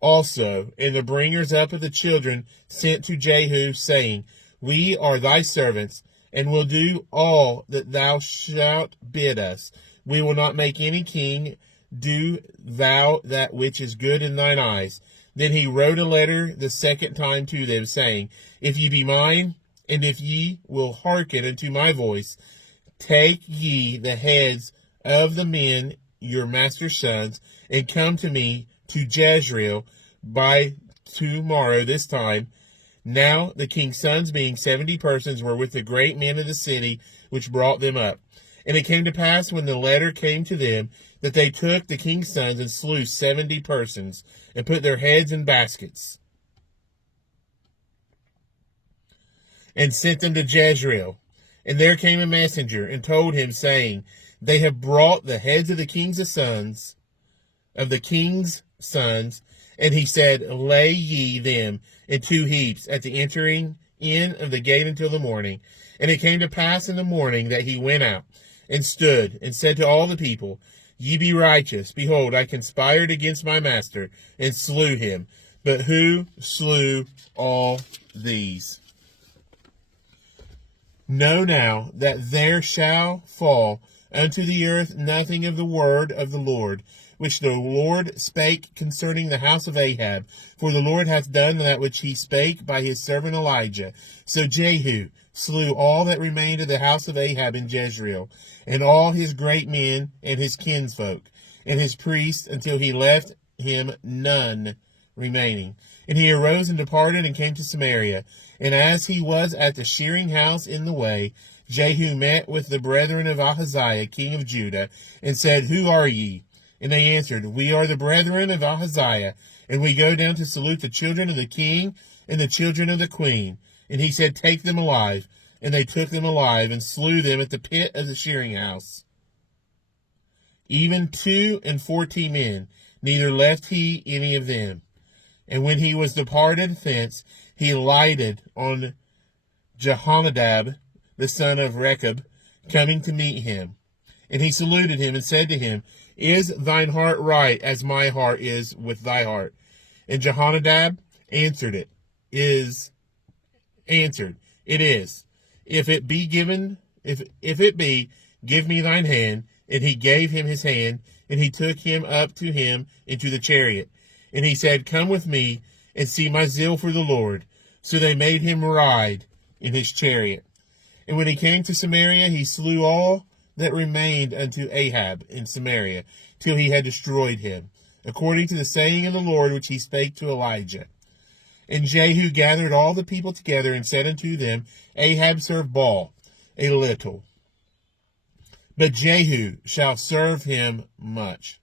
also, and the bringers up of the children, sent to Jehu, saying, We are thy servants, and will do all that thou shalt bid us. We will not make any king. Do thou that which is good in thine eyes. Then he wrote a letter the second time to them, saying, If ye be mine, and if ye will hearken unto my voice, take ye the heads of the men, your master's sons, and come to me to Jezreel by tomorrow this time. Now the king's sons, being 70 persons, were with the great men of the city, which brought them up. And it came to pass, when the letter came to them, that they took the king's sons and slew 70 persons, and put their heads in baskets, and sent them to Jezreel. And there came a messenger, and told him, saying, They have brought the heads of the king's sons, And he said, Lay ye them in 2 heaps at the entering in of the gate until the morning. And it came to pass in the morning that he went out, and stood, and said to all the people, Ye be righteous. Behold, I conspired against my master, and slew him. But who slew all these? Know now that there shall fall unto the earth nothing of the word of the Lord, which the Lord spake concerning the house of Ahab. For the Lord hath done that which he spake by his servant Elijah. So Jehu slew all that remained of the house of Ahab in Jezreel, and all his great men, and his kinsfolk, and his priests, until he left him none remaining. And he arose and departed and came to Samaria. And as he was at the shearing house in the way, Jehu met with the brethren of Ahaziah, king of Judah, and said, Who are ye? And they answered, We are the brethren of Ahaziah, and we go down to salute the children of the king and the children of the queen. And he said, Take them alive. And they took them alive, and slew them at the pit of the shearing house, even 42 men, neither left he any of them. And when he was departed thence, he lighted on Jehonadab, the son of Rechab, coming to meet him. And he saluted him, and said to him, Is thine heart right, as my heart is with thy heart? And Jehonadab answered, It is. If it be, give me thine hand. And he gave him his hand, and he took him up to him into the chariot. And he said, Come with me, and see my zeal for the Lord. So they made him ride in his chariot. And when he came to Samaria, he slew all that remained unto Ahab in Samaria, till he had destroyed him, according to the saying of the Lord which he spake to Elijah. And Jehu gathered all the people together, and said unto them, Ahab served Baal a little, but Jehu shall serve him much.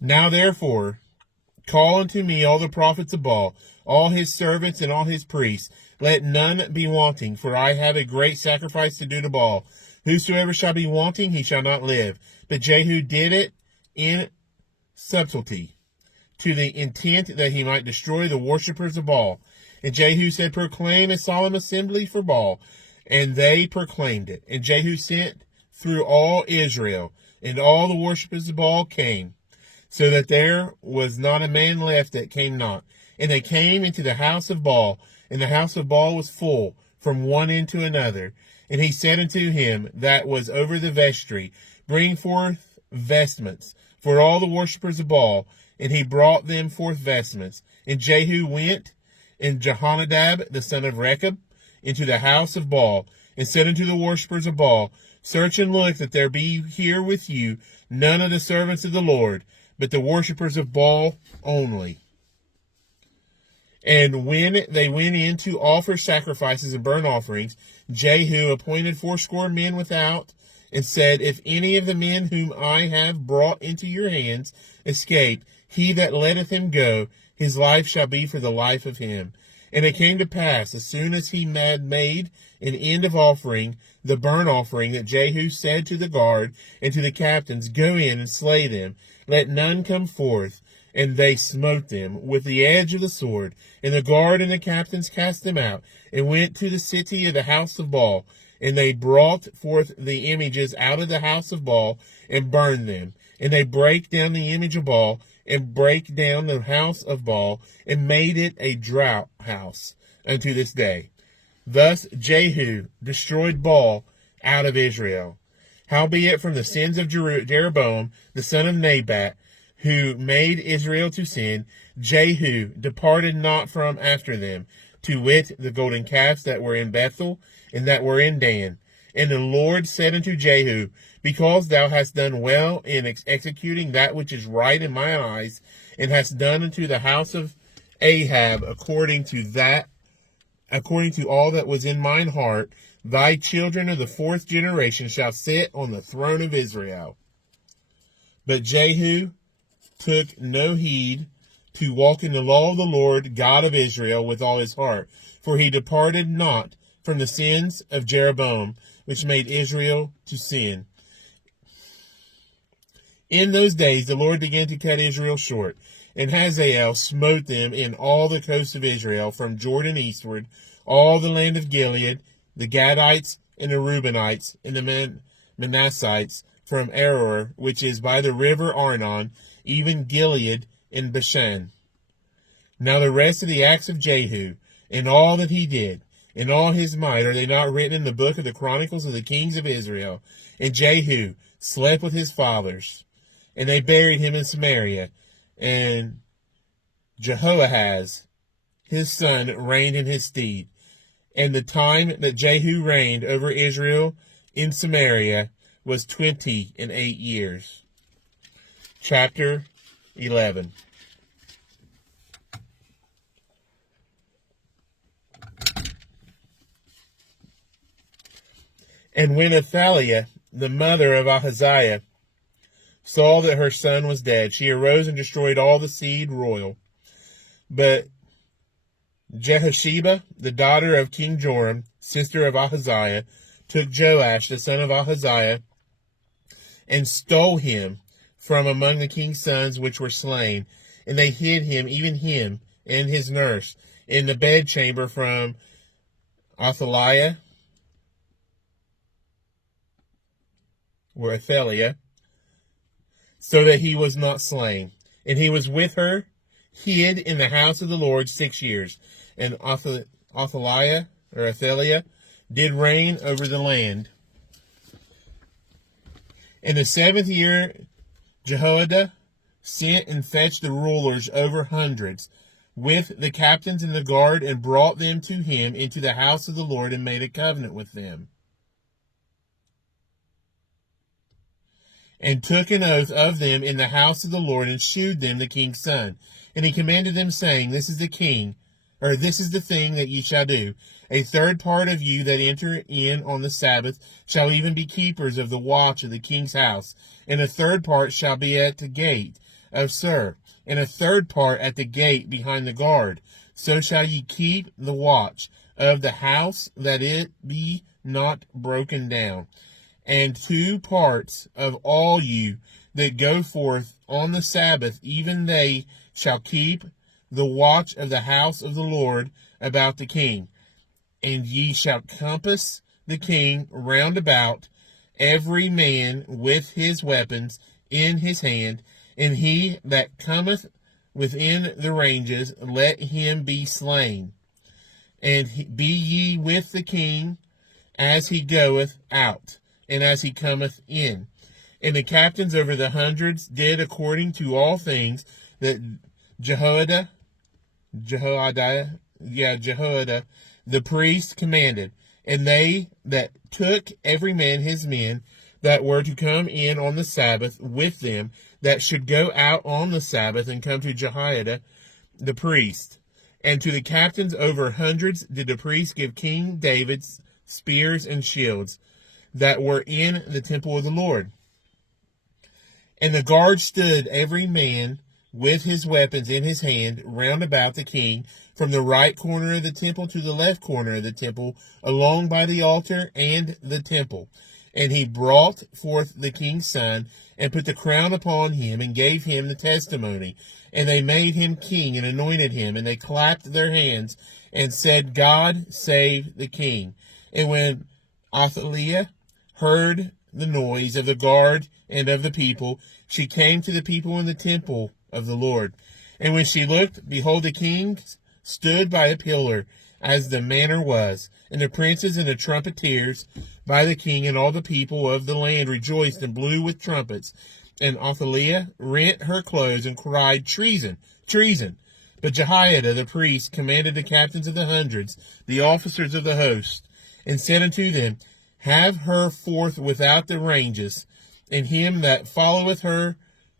Now therefore, call unto me all the prophets of Baal, all his servants and all his priests. Let none be wanting, for I have a great sacrifice to do to Baal. Whosoever shall be wanting, he shall not live. But Jehu did it in subtlety, to the intent that he might destroy the worshippers of Baal. And Jehu said, Proclaim a solemn assembly for Baal. And they proclaimed it. And Jehu sent through all Israel, and all the worshippers of Baal came, so that there was not a man left that came not. And they came into the house of Baal, and the house of Baal was full from one end to another. And he said unto him that was over the vestry, Bring forth vestments for all the worshippers of Baal. And he brought them forth vestments. And Jehu went, and Jehonadab the son of Rechab, into the house of Baal, and said unto the worshippers of Baal, Search and look that there be here with you none of the servants of the Lord, but the worshippers of Baal only. And when they went in to offer sacrifices and burnt offerings, Jehu appointed 80 men without, and said, If any of the men whom I have brought into your hands escape, he that letteth him go, his life shall be for the life of him. And it came to pass, as soon as he had made an end of offering the burnt offering, that Jehu said to the guard and to the captains, Go in and slay them, let none come forth. And they smote them with the edge of the sword. And the guard and the captains cast them out, and went to the city of the house of Baal. And they brought forth the images out of the house of Baal, and burned them. And they brake down the image of Baal, and brake down the house of Baal, and made it a draught house unto this day. Thus Jehu destroyed Baal out of Israel. Howbeit from the sins of Jeroboam the son of Nebat, who made Israel to sin, Jehu departed not from after them, to wit, the golden calves that were in Bethel, and that were in Dan. And the Lord said unto Jehu, Because thou hast done well in executing that which is right in my eyes, and hast done unto the house of Ahab according to all that was in mine heart, thy children of the 4th generation shall sit on the throne of Israel. But Jehu took no heed to walk in the law of the Lord God of Israel with all his heart, for he departed not from the sins of Jeroboam, which made Israel to sin. In those days the Lord began to cut Israel short, and Hazael smote them in all the coast of Israel, from Jordan eastward, all the land of Gilead, the Gadites, and the Reubenites, and the Manassites, from Aroer, which is by the river Arnon, even Gilead and Bashan. Now the rest of the acts of Jehu, and all that he did, and all his might, are they not written in the book of the Chronicles of the kings of Israel? And Jehu slept with his fathers, and they buried him in Samaria. And Jehoahaz, his son, reigned in his stead. And the time that Jehu reigned over Israel in Samaria was 28 years. chapter 11. And when Athaliah, the mother of Ahaziah, saw that her son was dead, she arose and destroyed all the seed royal. But Jehosheba, the daughter of King Joram, sister of Ahaziah, took Joash, the son of Ahaziah, and stole him from among the king's sons which were slain. And they hid him, even him and his nurse, in the bedchamber from Athaliah, or Athaliah, so that he was not slain. And he was with her, hid in the house of the Lord 6 years. And Athaliah, or Athaliah, did reign over the land. In the 7th year, Jehoiada sent and fetched the rulers over hundreds, with the captains and the guard, and brought them to him into the house of the Lord, and made a covenant with them, and took an oath of them in the house of the Lord, and shewed them the king's son. And he commanded them, saying, This is the thing that ye shall do. A third part of you that enter in on the Sabbath shall even be keepers of the watch of the king's house, and a third part shall be at the gate of Sir, and a third part at the gate behind the guard. So shall ye keep the watch of the house, that it be not broken down. And 2 parts of all you that go forth on the Sabbath, even they shall keep the watch of the house of the Lord about the king. And ye shall compass the king round about, every man with his weapons in his hand, and he that cometh within the ranges, let him be slain. And be ye with the king as he goeth out, and as he cometh in. And the captains over the hundreds did according to all things that Jehoiada, the priest, commanded. And they that took every man his men that were to come in on the Sabbath with them, that should go out on the Sabbath and come to Jehoiada the priest. And to the captains over hundreds did the priest give King David's spears and shields that were in the temple of the Lord. And the guard stood every man with his weapons in his hand round about the king, from the right corner of the temple to the left corner of the temple, along by the altar and the temple. And he brought forth the king's son, and put the crown upon him, and gave him the testimony. And they made him king, and anointed him, and they clapped their hands, and said, God save the king. And when Athaliah heard the noise of the guard and of the people, she came to the people in the temple of the Lord. And when she looked, behold, the king stood by a pillar, as the manner was. And the princes and the trumpeters by the king, and all the people of the land rejoiced and blew with trumpets. And Athaliah rent her clothes and cried, Treason, treason. But Jehoiada the priest commanded the captains of the hundreds, the officers of the host, and said unto them, Have her forth without the ranges, and him that followeth her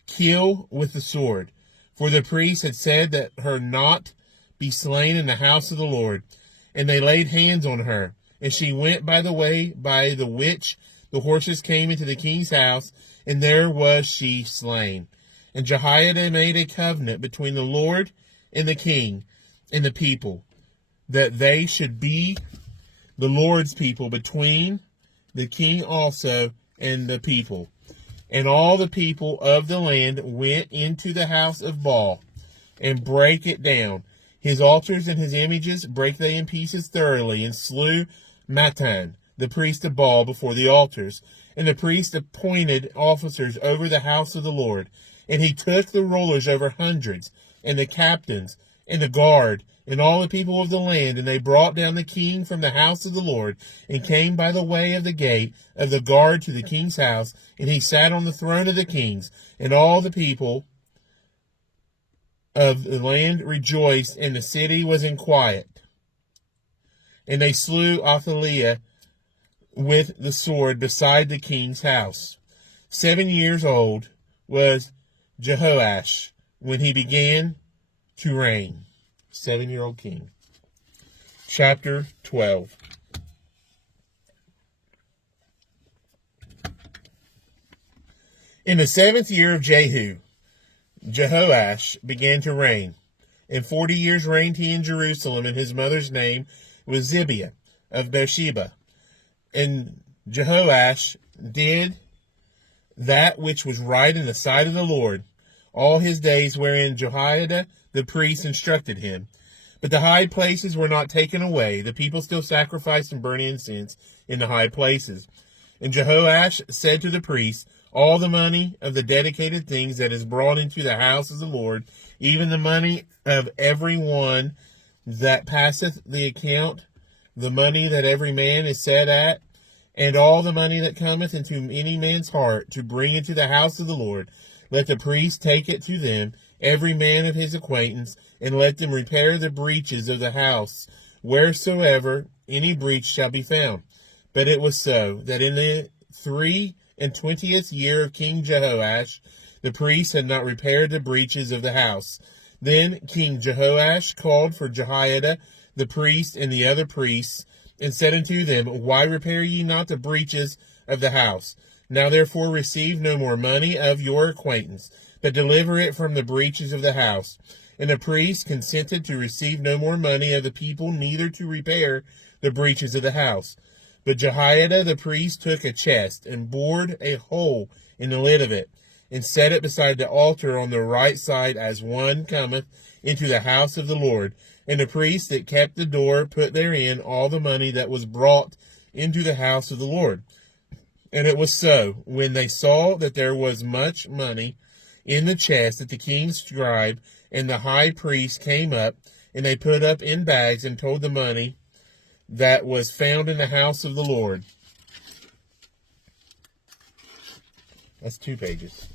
kill with the sword. For the priest had said that her not be slain in the house of the Lord. And they laid hands on her, and she went by the way by the which the horses came into the king's house, and there was she slain. And Jehoiada made a covenant between the Lord and the king and the people, that they should be the Lord's people, between the king also and the people. And all the people of the land went into the house of Baal, and brake it down. His altars and his images brake they in pieces thoroughly, and slew Mattan, the priest of Baal, before the altars. And the priest appointed officers over the house of the Lord. And he took the rulers over hundreds, and the captains, and the guard, and all the people of the land, and they brought down the king from the house of the Lord, and came by the way of the gate of the guard to the king's house, and he sat on the throne of the kings. And all the people of the land rejoiced, and the city was in quiet. And they slew Athaliah with the sword beside the king's house. 7 years old was Jehoash when he began to reign. 7-year-old king. Chapter 12. In the 7th year of Jehu, Jehoash began to reign. And 40 years reigned he in Jerusalem, and his mother's name was Zibiah of Beersheba. And Jehoash did that which was right in the sight of the Lord all his days, wherein Jehoiada the priest instructed him. But the high places were not taken away. The people still sacrificed and burned incense in the high places. And Jehoash said to the priests, all the money of the dedicated things that is brought into the house of the Lord, even the money of every one that passeth the account, the money that every man is set at, and all the money that cometh into any man's heart to bring into the house of the Lord, let the priest take it to them, every man of his acquaintance, and let them repair the breaches of the house, wheresoever any breach shall be found. But it was so, that in the 23rd year of King Jehoash, the priests had not repaired the breaches of the house. Then King Jehoash called for Jehoiada the priest and the other priests, and said unto them, why repair ye not the breaches of the house? Now therefore receive no more money of your acquaintance, but deliver it from the breaches of the house. And the priests consented to receive no more money of the people, neither to repair the breaches of the house. But Jehoiada the priest took a chest, and bored a hole in the lid of it, and set it beside the altar on the right side, as one cometh into the house of the Lord. And the priest that kept the door put therein all the money that was brought into the house of the Lord. And it was so, when they saw that there was much money in the chest, that the king's scribe and the high priest came up, and they put up in bags, and told the money that was found in the house of the Lord. That's 2 pages.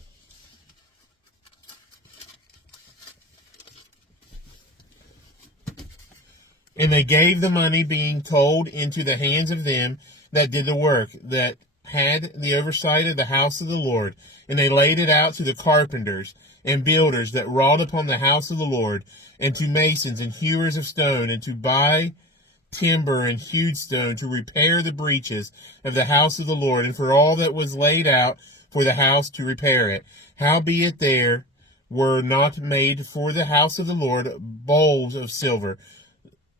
And they gave the money, being told, into the hands of them that did the work, that had the oversight of the house of the Lord. And they laid it out to the carpenters and builders that wrought upon the house of the Lord, and to masons and hewers of stone, and to buy timber and hewed stone, to repair the breaches of the house of the Lord, and for all that was laid out for the house to repair it. Howbeit there were not made for the house of the Lord bowls of silver,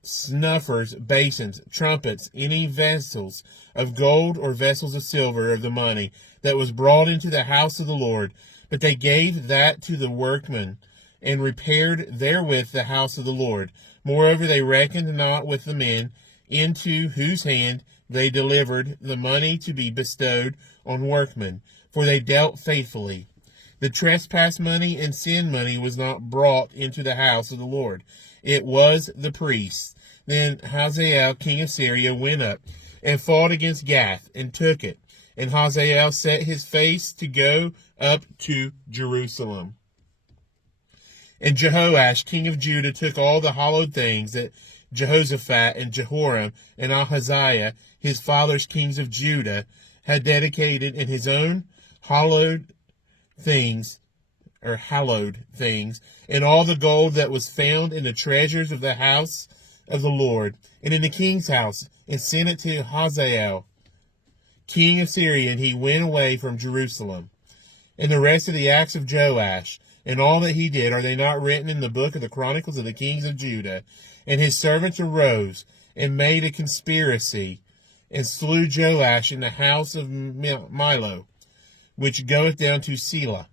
snuffers, basins, trumpets, any vessels of gold or vessels of silver of the money that was brought into the house of the Lord. But they gave that to the workmen, and repaired therewith the house of the Lord. Moreover, they reckoned not with the men, into whose hand they delivered the money to be bestowed on workmen, for they dealt faithfully. The trespass money and sin money was not brought into the house of the Lord. It was the priests. Then Hazael, king of Syria, went up and fought against Gath, and took it. And Hazael set his face to go up to Jerusalem. And Jehoash, king of Judah, took all the hallowed things that Jehoshaphat and Jehoram and Ahaziah, his fathers kings of Judah, had dedicated, in his own hallowed things, and all the gold that was found in the treasures of the house of the Lord, and in the king's house, and sent it to Hazael, king of Syria, and he went away from Jerusalem. And the rest of the acts of Joash, and all that he did, are they not written in the book of the Chronicles of the kings of Judah? And his servants arose, and made a conspiracy, and slew Joash in the house of Milo, which goeth down to Selah.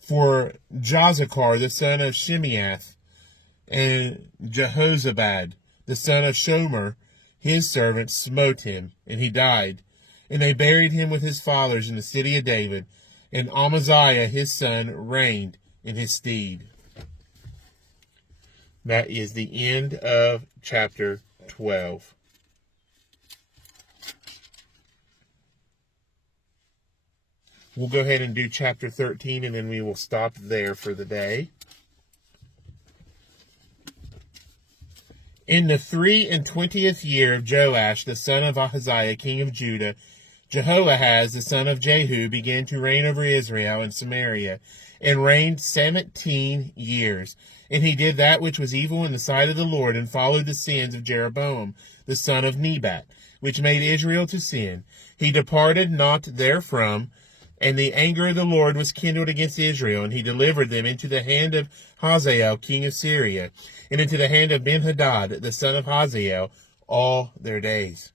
For Jozachar the son of Shimeath, and Jehozabad the son of Shomer, his servant, smote him, and he died. And they buried him with his fathers in the city of David, and Amaziah his son reigned in his stead. That is the end of chapter 12. We'll go ahead and do chapter 13, and then we will stop there for the day. In the 23rd year of Joash, the son of Ahaziah, king of Judah, Jehoahaz, the son of Jehu, began to reign over Israel and Samaria. and reigned 17 years. And he did that which was evil in the sight of the Lord, and followed the sins of Jeroboam, the son of Nebat, which made Israel to sin. He departed not therefrom, and the anger of the Lord was kindled against Israel, and he delivered them into the hand of Hazael, king of Syria, and into the hand of Benhadad, the son of Hazael, all their days.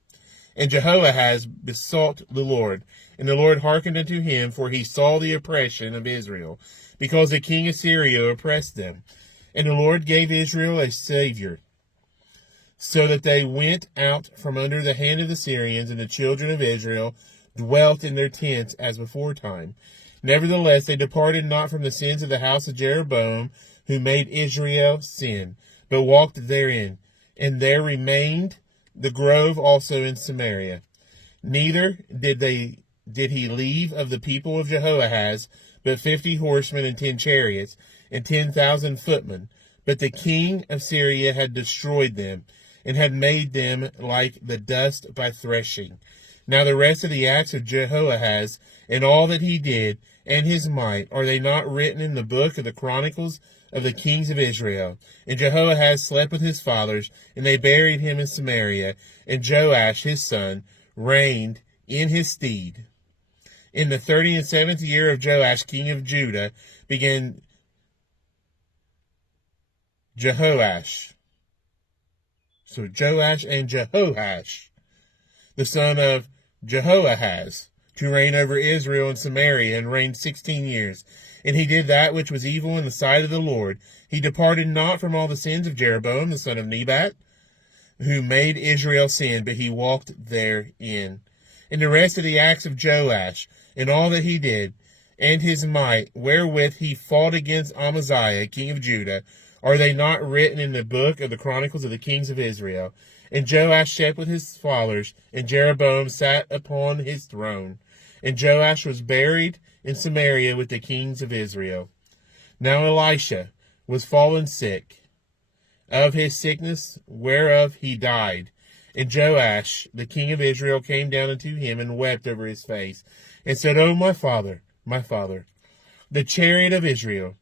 And Jehoahaz besought the Lord, and the Lord hearkened unto him, for he saw the oppression of Israel, because the king of Syria oppressed them. And the Lord gave Israel a savior, so that they went out from under the hand of the Syrians, and the children of Israel dwelt in their tents as beforetime. Nevertheless, they departed not from the sins of the house of Jeroboam, who made Israel sin, but walked therein. And there remained the grove also in Samaria. Neither did he leave of the people of Jehoahaz but 50 horsemen and 10 chariots and 10,000 footmen. But the king of Syria had destroyed them, and had made them like the dust by threshing. Now the rest of the acts of Jehoahaz, and all that he did, and his might, are they not written in the book of the Chronicles of the kings of Israel? And Jehoahaz slept with his fathers, and they buried him in Samaria. And Joash his son reigned in his stead. In the 37th year of Joash king of Judah began Jehoash. So Joash and Jehoash, the son of Jehoahaz, to reign over Israel and Samaria, and reigned 16 years. And he did that which was evil in the sight of the Lord. He departed not from all the sins of Jeroboam, the son of Nebat, who made Israel sin, but he walked therein. And the rest of the acts of Joash, and all that he did, and his might, wherewith he fought against Amaziah, king of Judah, are they not written in the book of the Chronicles of the kings of Israel? And Joash slept with his fathers, and Jeroboam sat upon his throne. And Joash was buried in Samaria with the kings of Israel. Now Elisha was fallen sick of his sickness, whereof he died. And Joash, the king of Israel, came down unto him, and wept over his face, and said, O my father, the chariot of Israel,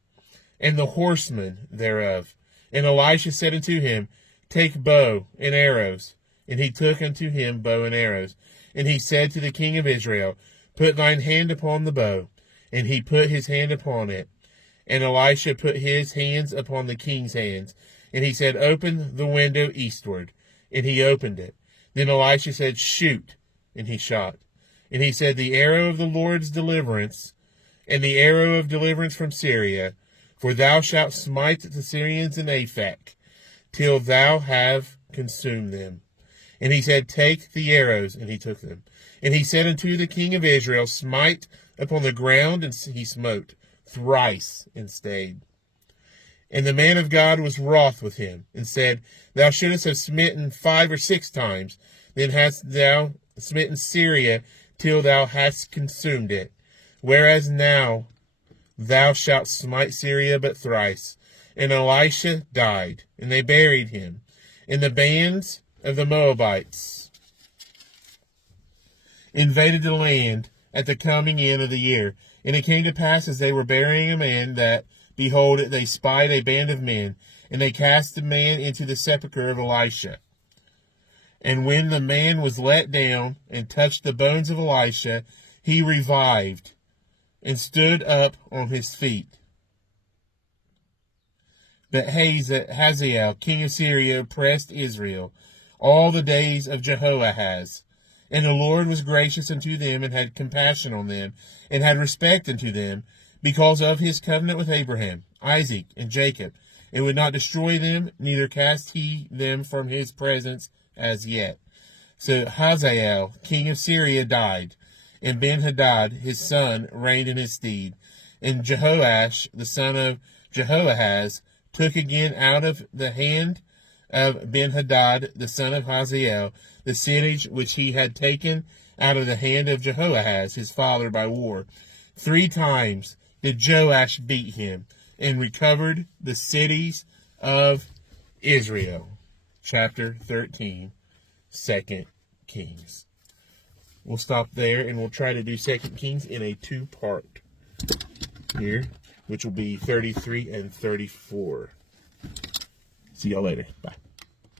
and the horsemen thereof. And Elisha said unto him, Take bow and arrows. And he took unto him bow and arrows. And he said to the king of Israel, Put thine hand upon the bow. And he put his hand upon it. And Elisha put his hands upon the king's hands. And he said, Open the window eastward. And he opened it. Then Elisha said, Shoot. And he shot. And he said, The arrow of the Lord's deliverance, and the arrow of deliverance from Syria, for thou shalt smite the Syrians in Aphek, till thou have consumed them. And he said, Take the arrows, and he took them. And he said unto the king of Israel, Smite upon the ground, and he smote thrice and stayed. And the man of God was wroth with him, and said, Thou shouldest have smitten 5 or 6 times, then hast thou smitten Syria till thou hast consumed it. Whereas now thou shalt smite Syria but thrice. And Elisha died, and they buried him. And the bands of the Moabites invaded the land at the coming in of the year. And it came to pass, as they were burying a man, that, behold, they spied a band of men, and they cast the man into the sepulchre of Elisha. And when the man was let down and touched the bones of Elisha, he revived and stood up on his feet. But Hazael, king of Syria, oppressed Israel all the days of Jehoahaz. And the Lord was gracious unto them, and had compassion on them, and had respect unto them, because of his covenant with Abraham, Isaac, and Jacob, and would not destroy them, neither cast he them from his presence as yet. So Hazael, king of Syria, died, and Benhadad his son reigned in his stead. And Jehoash, the son of Jehoahaz, took again out of the hand of Benhadad the son of Hazael the cities which he had taken out of the hand of Jehoahaz his father by war. 3 times did Joash beat him, and recovered the cities of Israel. Chapter 13, 2 Kings. We'll stop there, and we'll try to do 2 Kings in a 2-part here. which will be 33 and 34. See y'all later. Bye.